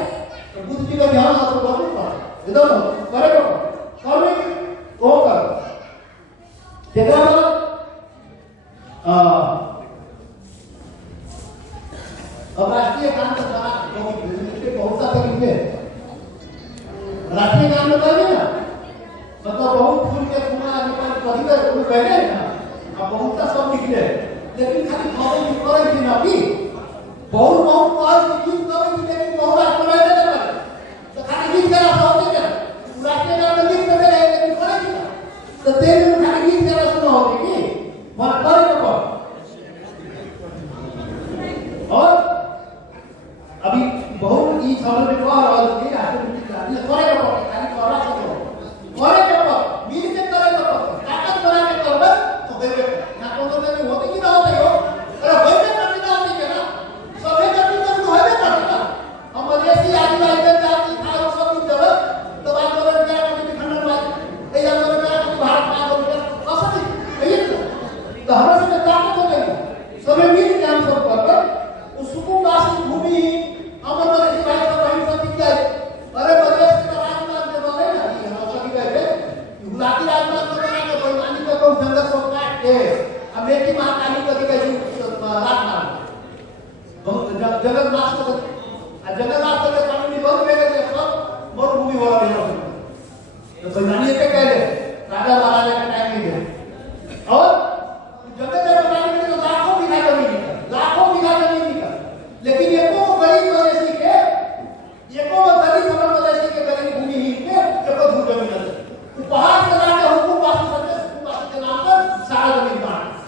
तो बुद्ध जी का ध्यान आपको करना पड़ा इधर करेगा कभी वो कर जगह अब राष्ट्रीय गान का गाना बहुत सा तरीके राष्ट्रीय गान में कहेंगे ना मतलब बहुत फूल के फूला निकाल कभी का फूल कहेंगे ना अब बहुत सा सब निकले लेकिन खाली खबर निकले कि ना भी बहुत पास गीत कभी भी लेकिन बहुत रात में रहने लगा तो खाली गीत का रास्ता होते क्या राष्ट्रीय गान में गीत करते रहे लेकिन करेगी ना तो तेरे में खाली गीत का रास्ता होती कि वहाँ करेगा और अभी बहुत ही सालों में कहा और ये राष्ट्रीय मुक्ति क्रांति करेगा खाली करा सकते करेगा मिल के करेगा ताकत बना के करबे तो देबे ना कोनो में होती कि ना होती हो अरे होइबे करती ना होती के ना सभे करती तो होइबे करती ना हम मधेसी आदिवासी जनजाति था सब कुछ जब तो बात करें क्या कि खंडन बात ए या तो क्या कि भारत का हो गया असली यही तो हमरा से ताकत हो गई सभे मिल के हम सब करबे उस सुकुमासी भूमि अमर मधेसी भाई का वही सब क्या अरे मधेश का राजमार्ग जो बने ना ये हम सभी कहते गुलाबी राजमार्ग जो बना के वैमानिक का को जंगल सब काट के अमेरिकी महाकाली का दिखाई राजमार्ग बहुत जगन्नाथ को जगन्नाथ के कानूनी बंद हो गए सब मरुभूमि हो रहा है तो वैमानिक के कहले राजा महाराजा के टाइम में और जगह जगह बनाने के लिए लाखों बीघा जमीन निकल लेकिन एको गरीब मधेसी के एको दलित हमर मधेसी के गरीब भूमिहीन के एको धूप जमीन है उपहार से लाके हुकुम वासी संदेश हुकुम वासी के नाम पर सारा जमीन बांट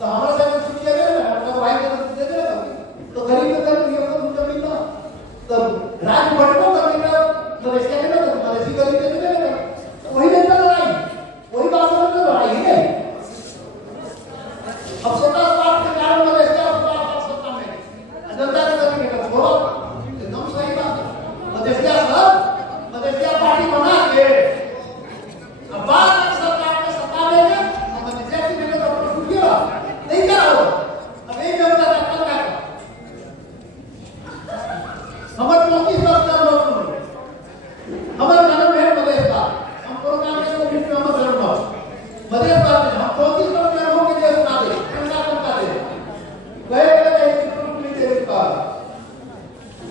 तो हमरा से कुछ किया गया ना तो भाई के दे दे तो गरीब के एको धूप जमीन दे, हम 34 करोड़ लोगों के लिए सुना दे, पैसा कम कर दे, गए इंस्टीट्यूट में दे उसका।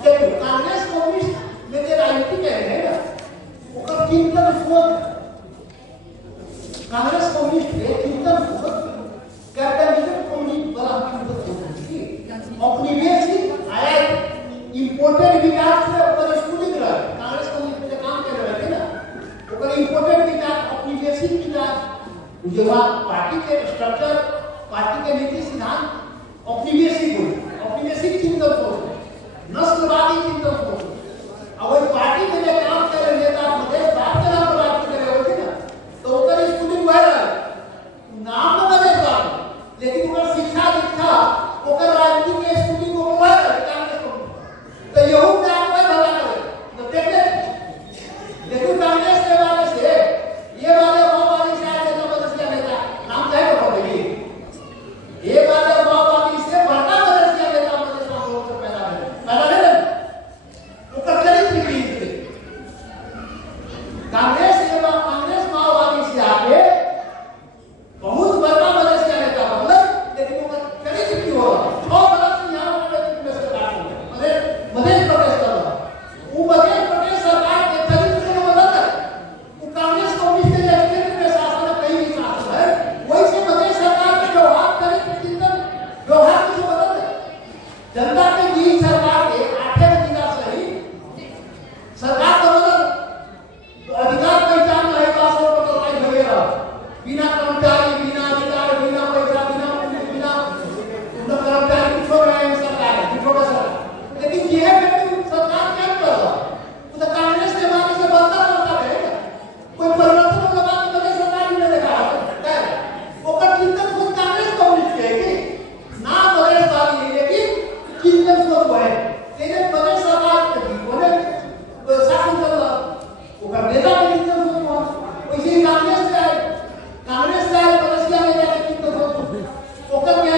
देखो कांग्रेस कम्युनिस्ट में जो राजनीति कह रहे हैं ना, उसका चिंतन सोच कांग्रेस कम्युनिस्ट के चिंतन सोच कैपिटलिज्म कम्युनिस्ट बड़ा चिंतन सोच औपनिवेशिक आया इंपोर्टेड विकास से ऊपर स्कूलिंग रहा कांग्रेस कम्युनिस्ट में काम कर रहे थे ना, ऊपर इंपोर्टेड विकास औपनिवेशिक विकास जो पार्टी के स्ट्रक्चर पार्टी के नीति सिद्धांत औपनिवेशिक चिंतन सोच नस्लवादी चिंतन सोच और वही पार्टी में जो काम कर रहे नेता प्रदेश बात के नाम पर बात कर रहे होते ना तो ऊपर स्कूलिंग हुआ है नाम तो बदल रहा लेकिन ऊपर शिक्षा दीक्षा ऊपर राजनीति के स्कूलिंग को हुआ है कांग्रेस को तो यहू में आप कोई भला करे तो देखो कांग्रेस के वाले से ये वाले माओवादी से आए जबरदस्ती नेता नाम क्या है बताइए ये वाले माओवादी से बड़ा बदस्ती नेता मधेश में लोग से पैदा है ऊपर चरित्र की कांग्रेस माओवादी से आगे बहुत बड़ा मदद नेता मतलब लेकिन वो चरित्र की हो रहा 6 बरस यहाँ में से काट मध्य प्रदेश का वो मध्य प्रदेश सरकार के चरित्र से बदल है वो कांग्रेस कम्युनिस्ट के चरित्र में शासन कहीं भी शासन है वैसे मध्य सरकार के व्यवहार चरित्र चिंतन व्यवहार से बदल है जनता के बीच सरकार के 8 जिला से ही सरकार का बदल अधिकार पहचान नहीं पास हो तो नहीं भगेगा बिना कर्मचारी बिना अधिकार बिना पैसा बिना उनका कर्मचारी कुछ हो रहा है सरकार है छोटा सरकार लेकिन ये सरकार क्या कर रहा है तो कांग्रेस के मामले से बदला होता है कोई परिवर्तन के बाद तो सरकार ही नहीं देखा है ओकर चिंतन खुद कांग्रेस कम्युनिस्ट है कि ना प्रदेश वाली लेकिन चिंतन सोच है तेरे प्रदेश सरकार के बोले शासन कर रहा ओकर नेता के चिंतन सोच वैसे ही कांग्रेस से बदसिया में जाके चिंतन सोच ओकर क्या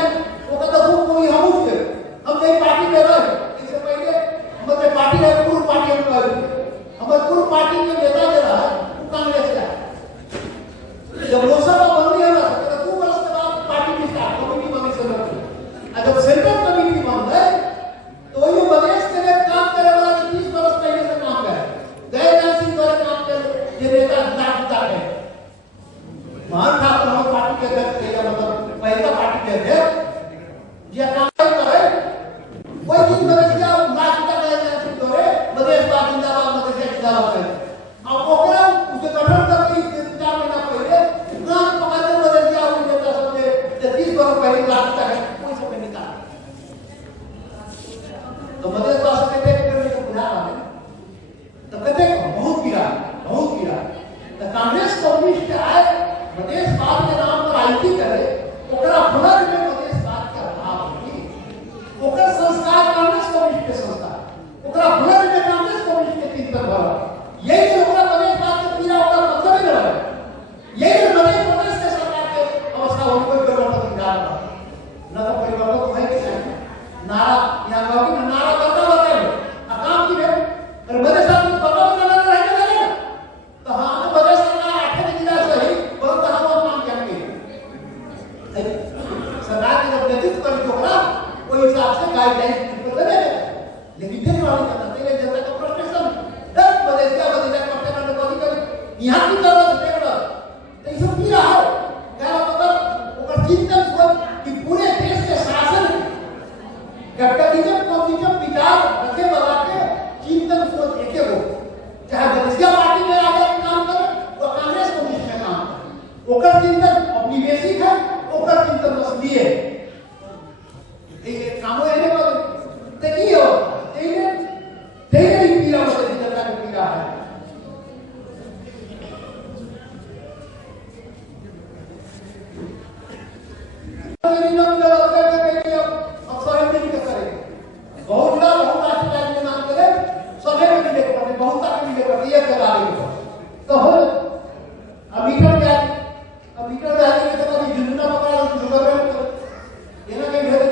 ओकर तो कोई हम उठ गए हम नई पार्टी में रहे इससे पहले हमारे पार्टी है पूर्व पार्टी में हमारे पूर्व पार्टी के नेता जो रहा वो कांग्रेस का जब लोकसभा बंदी है ना तो 2 वर्ष के बाद पार्टी की स्टार्ट कमेटी बनी से और जब सेंट्रल कमेटी बन गए तो ये प्रदेश के लिए काम करने वाला 30 वर्ष पहले से काम कर दयानंद सिंह द्वारा काम कर ये नेता जिता है महान ठाकुर हम पार्टी के अध्यक्ष थे मतलब पहला पार्टी के अध्यक्ष ये काम करे कोई दिन बदसिया नाचता है सिंह द्वारा मधेशवाद जिंदाबाद है अब ओकरा उसे गठन करके 4 महीना पहले इतना पकड़ के बदसिया हुई नेता सब के 30 वर्ष पहले नाचता है कोई सब निकाल तो मधेशवाद से देख करने को बुला रहा है तो कहते बहुत गिरा तो कांग्रेस कम्युनिस्ट आए मधेशवाद के नाम पर राजनीति करे ओकरा पुनः में मधेशवाद का अभाव होगी ओकर संस्कार कांग्रेस कम्युनिस्ट के संस्कार ओकरा पुनः में कांग्रेस कम्युनिस्ट के चिंतन भरा यही जो ओकरा मधेशवाद के पीड़ा ओकरा मतलब ही रहा यही जो मध्य प्रदेश के सरकार के अवस्था हो कोई परिवर्तन नहीं आ रहा न तो परिवर्तन है कि नहीं नारा यहाँ कहोगे ना नारा करता बताए काम की है पर मधेशवाद में पता बना रहेगा ना तो हाँ तो मधेश सरकार 8 जिला से ही बहुत कहाँ वो काम करेंगे सरकार के जब नेतृत्व कर जो ना वो हिसाब से गाइडलाइंस को दे देगा लेकिन देने वाले जनता तेरे जनता का फ्रस्ट्रेशन 10 मधेश का करते करते कभी कभी यहाँ की तरफ देख रहा तो ये सब रहा है क्या मतलब ऊपर चिंतन सोच कि पूरे देश के शासन कैपिटलिज्म कम्युनिज्म विचार रखे वाला के चिंतन सोच एक हो चाहे बदसिया पार्टी में आगे काम करे वो कांग्रेस कम्युनिस्ट में काम करे ओकर चिंतन औपनिवेशिक है ओकर चिंतन नस्ली है ये कामो एने को देखिए हो तेरे पीड़ा बदल जनता की पीड़ा है बहुत राष्ट्र में नाम करे सभी में मिले करते बहुत तक मिले करते ये करा रहे तो हो मीटर जाने के बाद जुर्माना पकड़ा जुर्माना ये ना कहीं भेज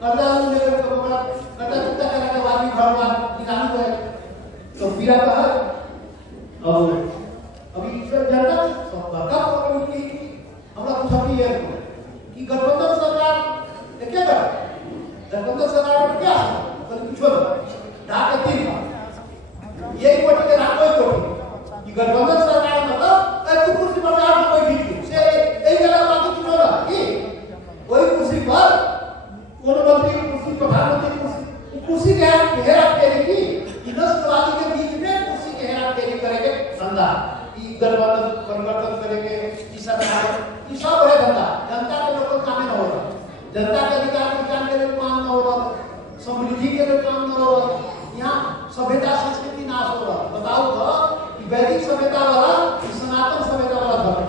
कर्जा लेकर तो पकड़ा कर्जा चुकता करने के बाद भी घर वाला निकाल गए तो पीड़ा का है और अभी जनता सब बड़का प्रॉब्लम की हमरा समझौती है कि गठबंधन सरकार ने क्या करा, गठबंधन सरकार ने क्या कल कुछ ढाके 3 बार यही कोटि के रात कोई कोटि कि गठबंधन सरकार मतलब एक कुर्सी पर आप कोई ठीक से एक गलत बात की चोरा कि कोई कुर्सी पर कोनो मंत्री कुर्सी प्रधानमंत्री कुर्सी के हेरा फेरी की नस्लवादी के बीच में कुर्सी के हेरा फेरी करेंगे धंधा ई गठबंधन परिवर्तन करेंगे ई सब है धंधा। जनता के लोग काम न हो रहा, जनता के अधिकार विज्ञान के लिए काम न हो रहा, समृद्धि के लिए काम न हो रहा, यहाँ सभ्यता संस्कृति नाश हो रहा। बताओ तो कि वैदिक सभ्यता वाला सनातन सभ्यता वाला धर्म,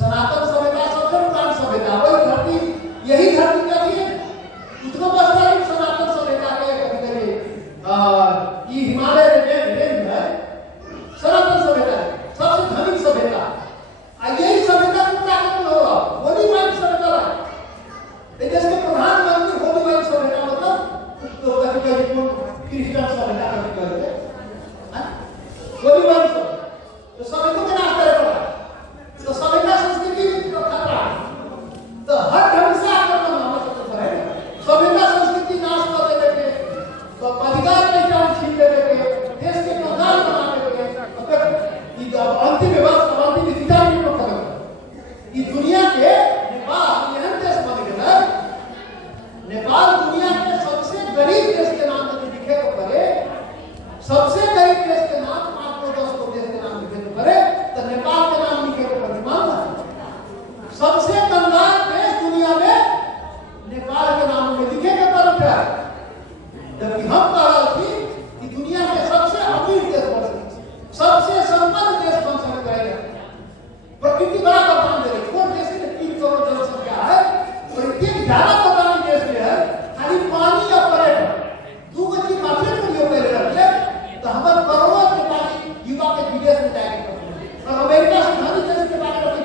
सनातन सभ्यता सबसे पुरानी सभ्यता वही धरती यही धरती का थी उतना बचता है सनातन सभ्यता के ये हिमालय रेंज है सनातन सभ्यता सबसे धनिक सभ्यता यही सभ्यता को ताकत में होगा होली वाली सभ्यता है देश के प्रधानमंत्री होली वाली सभ्यता मतलब तो कभी क्रिश्चियन सभ्यता कभी कहते हैं होली वाली सभ्यता तो सभ्यता का नाश करे पड़ा तो सभ्यता संस्कृति में खतरा तो हर ढंग से आक्रमण होना सकता है सभ्यता संस्कृति नाश कर देते तो अधिकार पहचान छीन लेते देश के कंगाल बना देते अंतिम व्यवस्था अंतिम विचार नहीं पड़ता ये दुनिया के नेपाल यह देश बन गया नेपाल दुनिया के सबसे गरीब देश के नाम यदि लिखे तो करे सबसे गरीब देश के नाम 5-10 देश के नाम लिखे तो करे तो नेपाल के नाम लिखे तो प्रतिमान सबसे कंगाल देश दुनिया में नेपाल के नाम में लिखे तो पर उठा जबकि हम कह रहे थे कि दुनिया के सबसे अमीर देश बन सबसे संपन्न देश बन सकता है। प्रकृति बड़ा वरदान दे रही है देश में 3 करोड़ जनसंख्या है और इतने ज्यादा वरदान देश में है खाली पानी या पर्यटन 2 चीज मात्र प्रयोग कर रहे हैं तो हमारे करोड़ों नेपाली युवा के विदेश में जाएंगे और अमेरिका से धनी देश के बारे में नहीं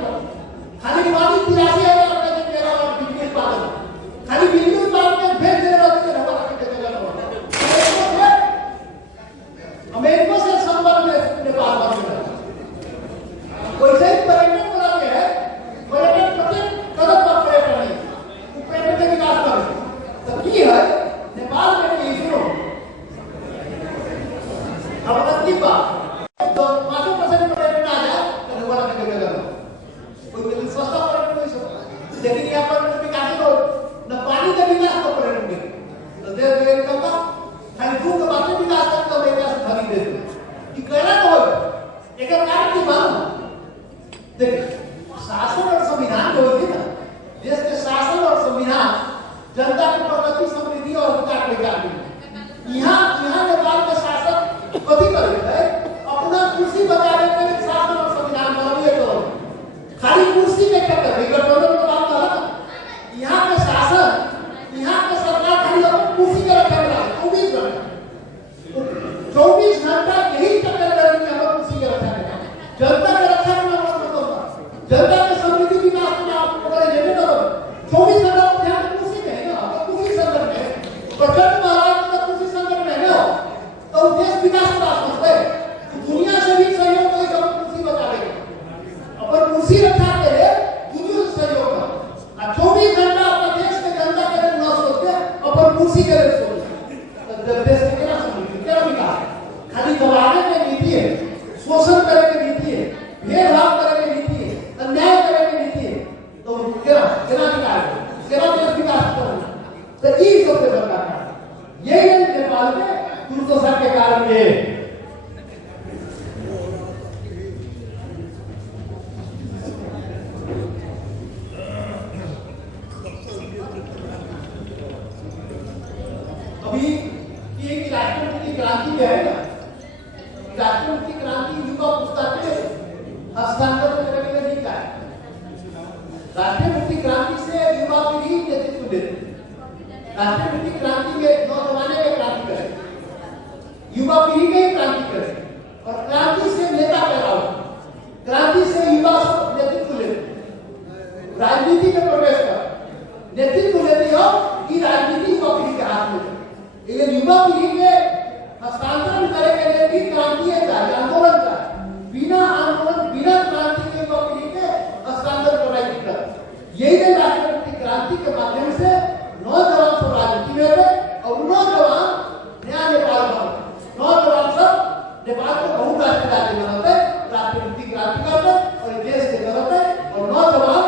खाली पानी 83,000 रुपए के मेरा और बिजली उत्पादन खाली बिजली उत्पादन में भेज दे रहा है अमेरिका से संबंध में नेपाल बन गया वैसे ही पर्यटन बना के है पर्यटन प्रत्येक कदम पर पर्यटन नहीं पर्यटन के विकास कर तो की है नेपाल में की सुनो अब अपनी बात तो 5% पर्यटन आ जाए तो नेपाल में क्या करना कोई सस्ता पर्यटन नहीं सकता लेकिन यहाँ पर विकास हो न पानी का विकास तो पर्यटन के तो देश में कब खाली दूर के बातें विकास करता अमेरिका से धनी देश में कि कहना तो एक कारण की बात देखिए शासन और संविधान जो होती है ना देश के शासन और संविधान जनता की प्रगति समृद्धि और विकास को लेकर यहाँ नेपाल के शासक कथी करते हैं अपना कुर्सी बचाने के लिए शासन और संविधान मानवीय करो खाली कुर्सी में क्या कर रही गठबंधन की बात कर रहा यहाँ के शासन यहाँ के सरकार खाली अपनी कुर्सी के रखे हुए 24 घंटा यही चक्कर कर रही है हम कुर्सी के रखा है जनता के रक्षा करना जनता के समृद्धि विकास में आप पकड़े लेने दो 24 घंटा ध्यान कुर्सी में है ना तो कुर्सी संकट में प्रचंड महाराज का कुर्सी संकट में है ना तो देश विकास का सोचते दुनिया से भी सहयोग कोई जब कुर्सी बचा लेगा अपन कुर्सी रखा के लिए दुनिया से सहयोग का 24 घंटा अपना देश के जनता के लिए ना सोचते अपन कुर्सी के लिए सोचते देश के क्या समृद्धि क्या विकास खाली दबाने की नीति है शोषण करने की नीति है भेदभाव करने की नीति है अन्याय करने की नीति है तो क्या देश विकास करना तो ये सबसे बड़ा कारण यही नेपाल में दुर्दशा के कारण ये अभी ये राष्ट्रपति क्रांति जो है ना राष्ट्रपति क्रांति युवा पुस्तक हस्तांतरण करने का नहीं है राष्ट्रपति क्रांति से युवा पीढ़ी नेतृत्व देती राष्ट्रपति क्रांति में नौजवान में क्रांति करे युवा पीढ़ी में क्रांति करे और क्रांति से नेता पैदा हो क्रांति से युवा नेतृत्व लेते राजनीति में प्रवेश कर नेतृत्व लेते हो कि राजनीति युवा पीढ़ी के हाथ में ये युवा पीढ़ी के हस्तांतरण करे के लिए भी क्रांति चाहिए आंदोलन चाहिए बिना आंदोलन बिना क्रांति के युवा पीढ़ी के हस्तांतरण कराई दिक्कत यही राष्ट्रपति क्रांति के माध्यम से नौजवान सब राजनीति में थे और नौजवान नया नेपाल बना, नौजवान सब नेपाल को बहुराष्ट्रीय राज्य बनाते, राष्ट्रपति क्रांति करते और देश से करते और नौजवान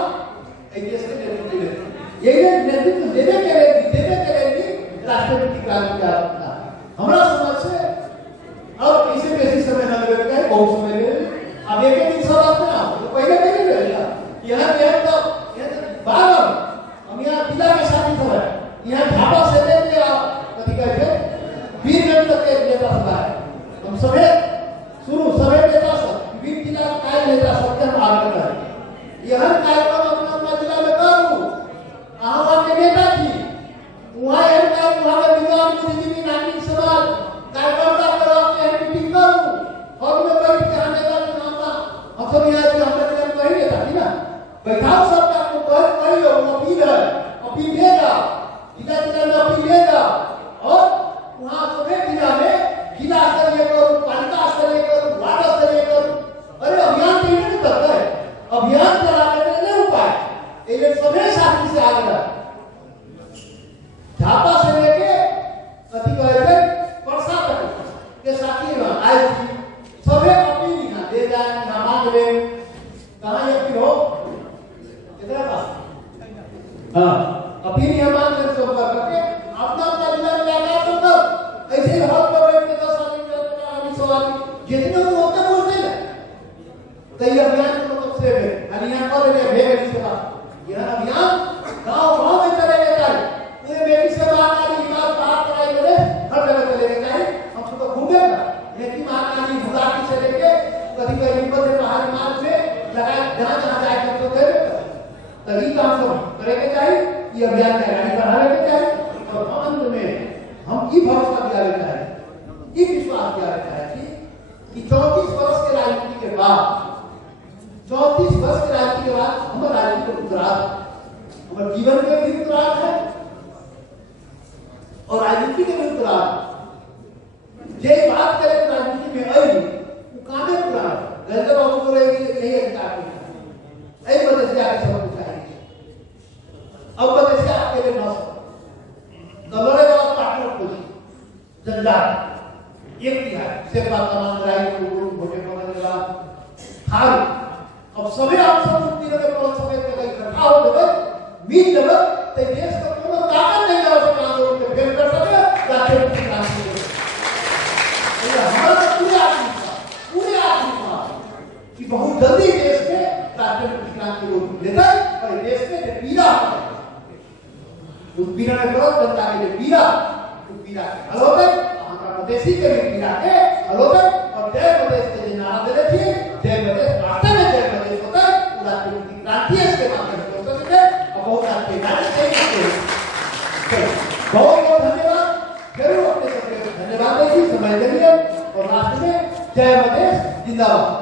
एक देश के नेतृत्व लेते। यही नेतृत्व देने के लिए भी राष्ट्रपति क्रांति का था। हमारा समाज से अब इसे बेसी समय न लगेगा, बहुत समय लगेगा। अब एक दिन सब आपने तो पहले नहीं लगेगा। यहाँ तो बारह हम यहाँ जिला के साथी सब है, यहाँ ढाबा से लेके आप कथी कहते वीरगंज तक एक नेता सभा है। हम सभी शुरू सभी नेता सब वीर जिला का काय नेता सबके हम आगे कर रहे हैं। यह कार्यक्रम अपना जिला में करूँ, वहाँ के नेता थी वहाँ यह कार्यक्रम वहाँ के विद्वान बुद्धिजीवी नागरिक समाज कार्यकर्ता करो अपने मीटिंग करूँ और मैं बैठ के आने का नाम हम सब यहाँ से हमने तो कहीं नहीं था ना बैठाओ सब आपको कहीं हो अपील देगा जिला जिला में अपील देगा और वहाँ सभी जिला में जिला स्तरीय करो, पालिका स्तरीय करो, वार्ड स्तरीय करो। अरे अभियान तो नहीं करता है, अभियान चलाने में नहीं उपाय ये सभी साथी से आगे रहा झापा से लेके कथी कहते परसा तक के साथी आए सभी अपील यहाँ दे जाए यहाँ मांग ले कहाँ ये अपील हो कितना पास हाँ अपील यहाँ मांग ले सब करके अपना अपना जिला में लगा तो तब ऐसे हाथ पर बैठ के 10 आदमी 100 आदमी जितने तो होते बोलते हैं तो ये अभियान को मतलब से है यहाँ पर भेज इसके बाद यह अभियान गांव में चलेगा चाहिए पूरे बेटी से बात आ रही बात बात कराई करे हर जगह चलेगा चाहिए हम सबको घूमेगा लेकिन महाकाली भुलाटी से लेके कभी कभी ऊपर से पहाड़ी मार्ग में लगा जहाँ जाए तो देवे तभी काम सब करेंगे चाहिए ये अभियान का गाड़ी बढ़ाने के चाहिए और अंत में हम ये भरोसा दिया लेता है ये विश्वास दिया लेता है कि 34 वर्ष के राजनीति के बाद 34 वर्ष के राजनीति के बाद हमारे राजनीति को उत्तराध हमारे जीवन में भी उत्तराध है और राजनीति के भी उत्तराध जे बात करें राजनीति में आई वो कामे पूरा गलत बाबू को यही अधिकार है ऐ वजह से आगे सब कुछ आएंगे अब वजह से आपके लिए नौ कलरे वाला पार्टनर खोजी जनजात एक दिया से बात तमाम राय को वोटे करने वाला हार अब सभी आप सब तीनों के पास समय तक इकट्ठा हो गए मीट देवे तो देश का कोनो ताकत नहीं है उस कानून पे फेल कर सके राष्ट्रपति क्रांति ये हमारा पूरे आदमी कि बहुत जल्दी देश में राष्ट्रपति क्रांति को लेता है और देश में जो पीड़ा उस पीड़ा में करो जनता के लिए पीड़ा उस पीड़ा के हल होते हमारा मधेसी के भी पीड़ा के हल होते और जय मधेश के जो नारा दे रही थी जय मधेश रास्ते में जय मधेश होता है राष्ट्रपति क्रांति इसके माध्यम से हो सकते और बहुत आपके राज्य से बहुत बहुत धन्यवाद जरूर अपने सबके धन्यवाद देगी समय के लिए और राष्ट्र में जय मधेश जिंदाबाद।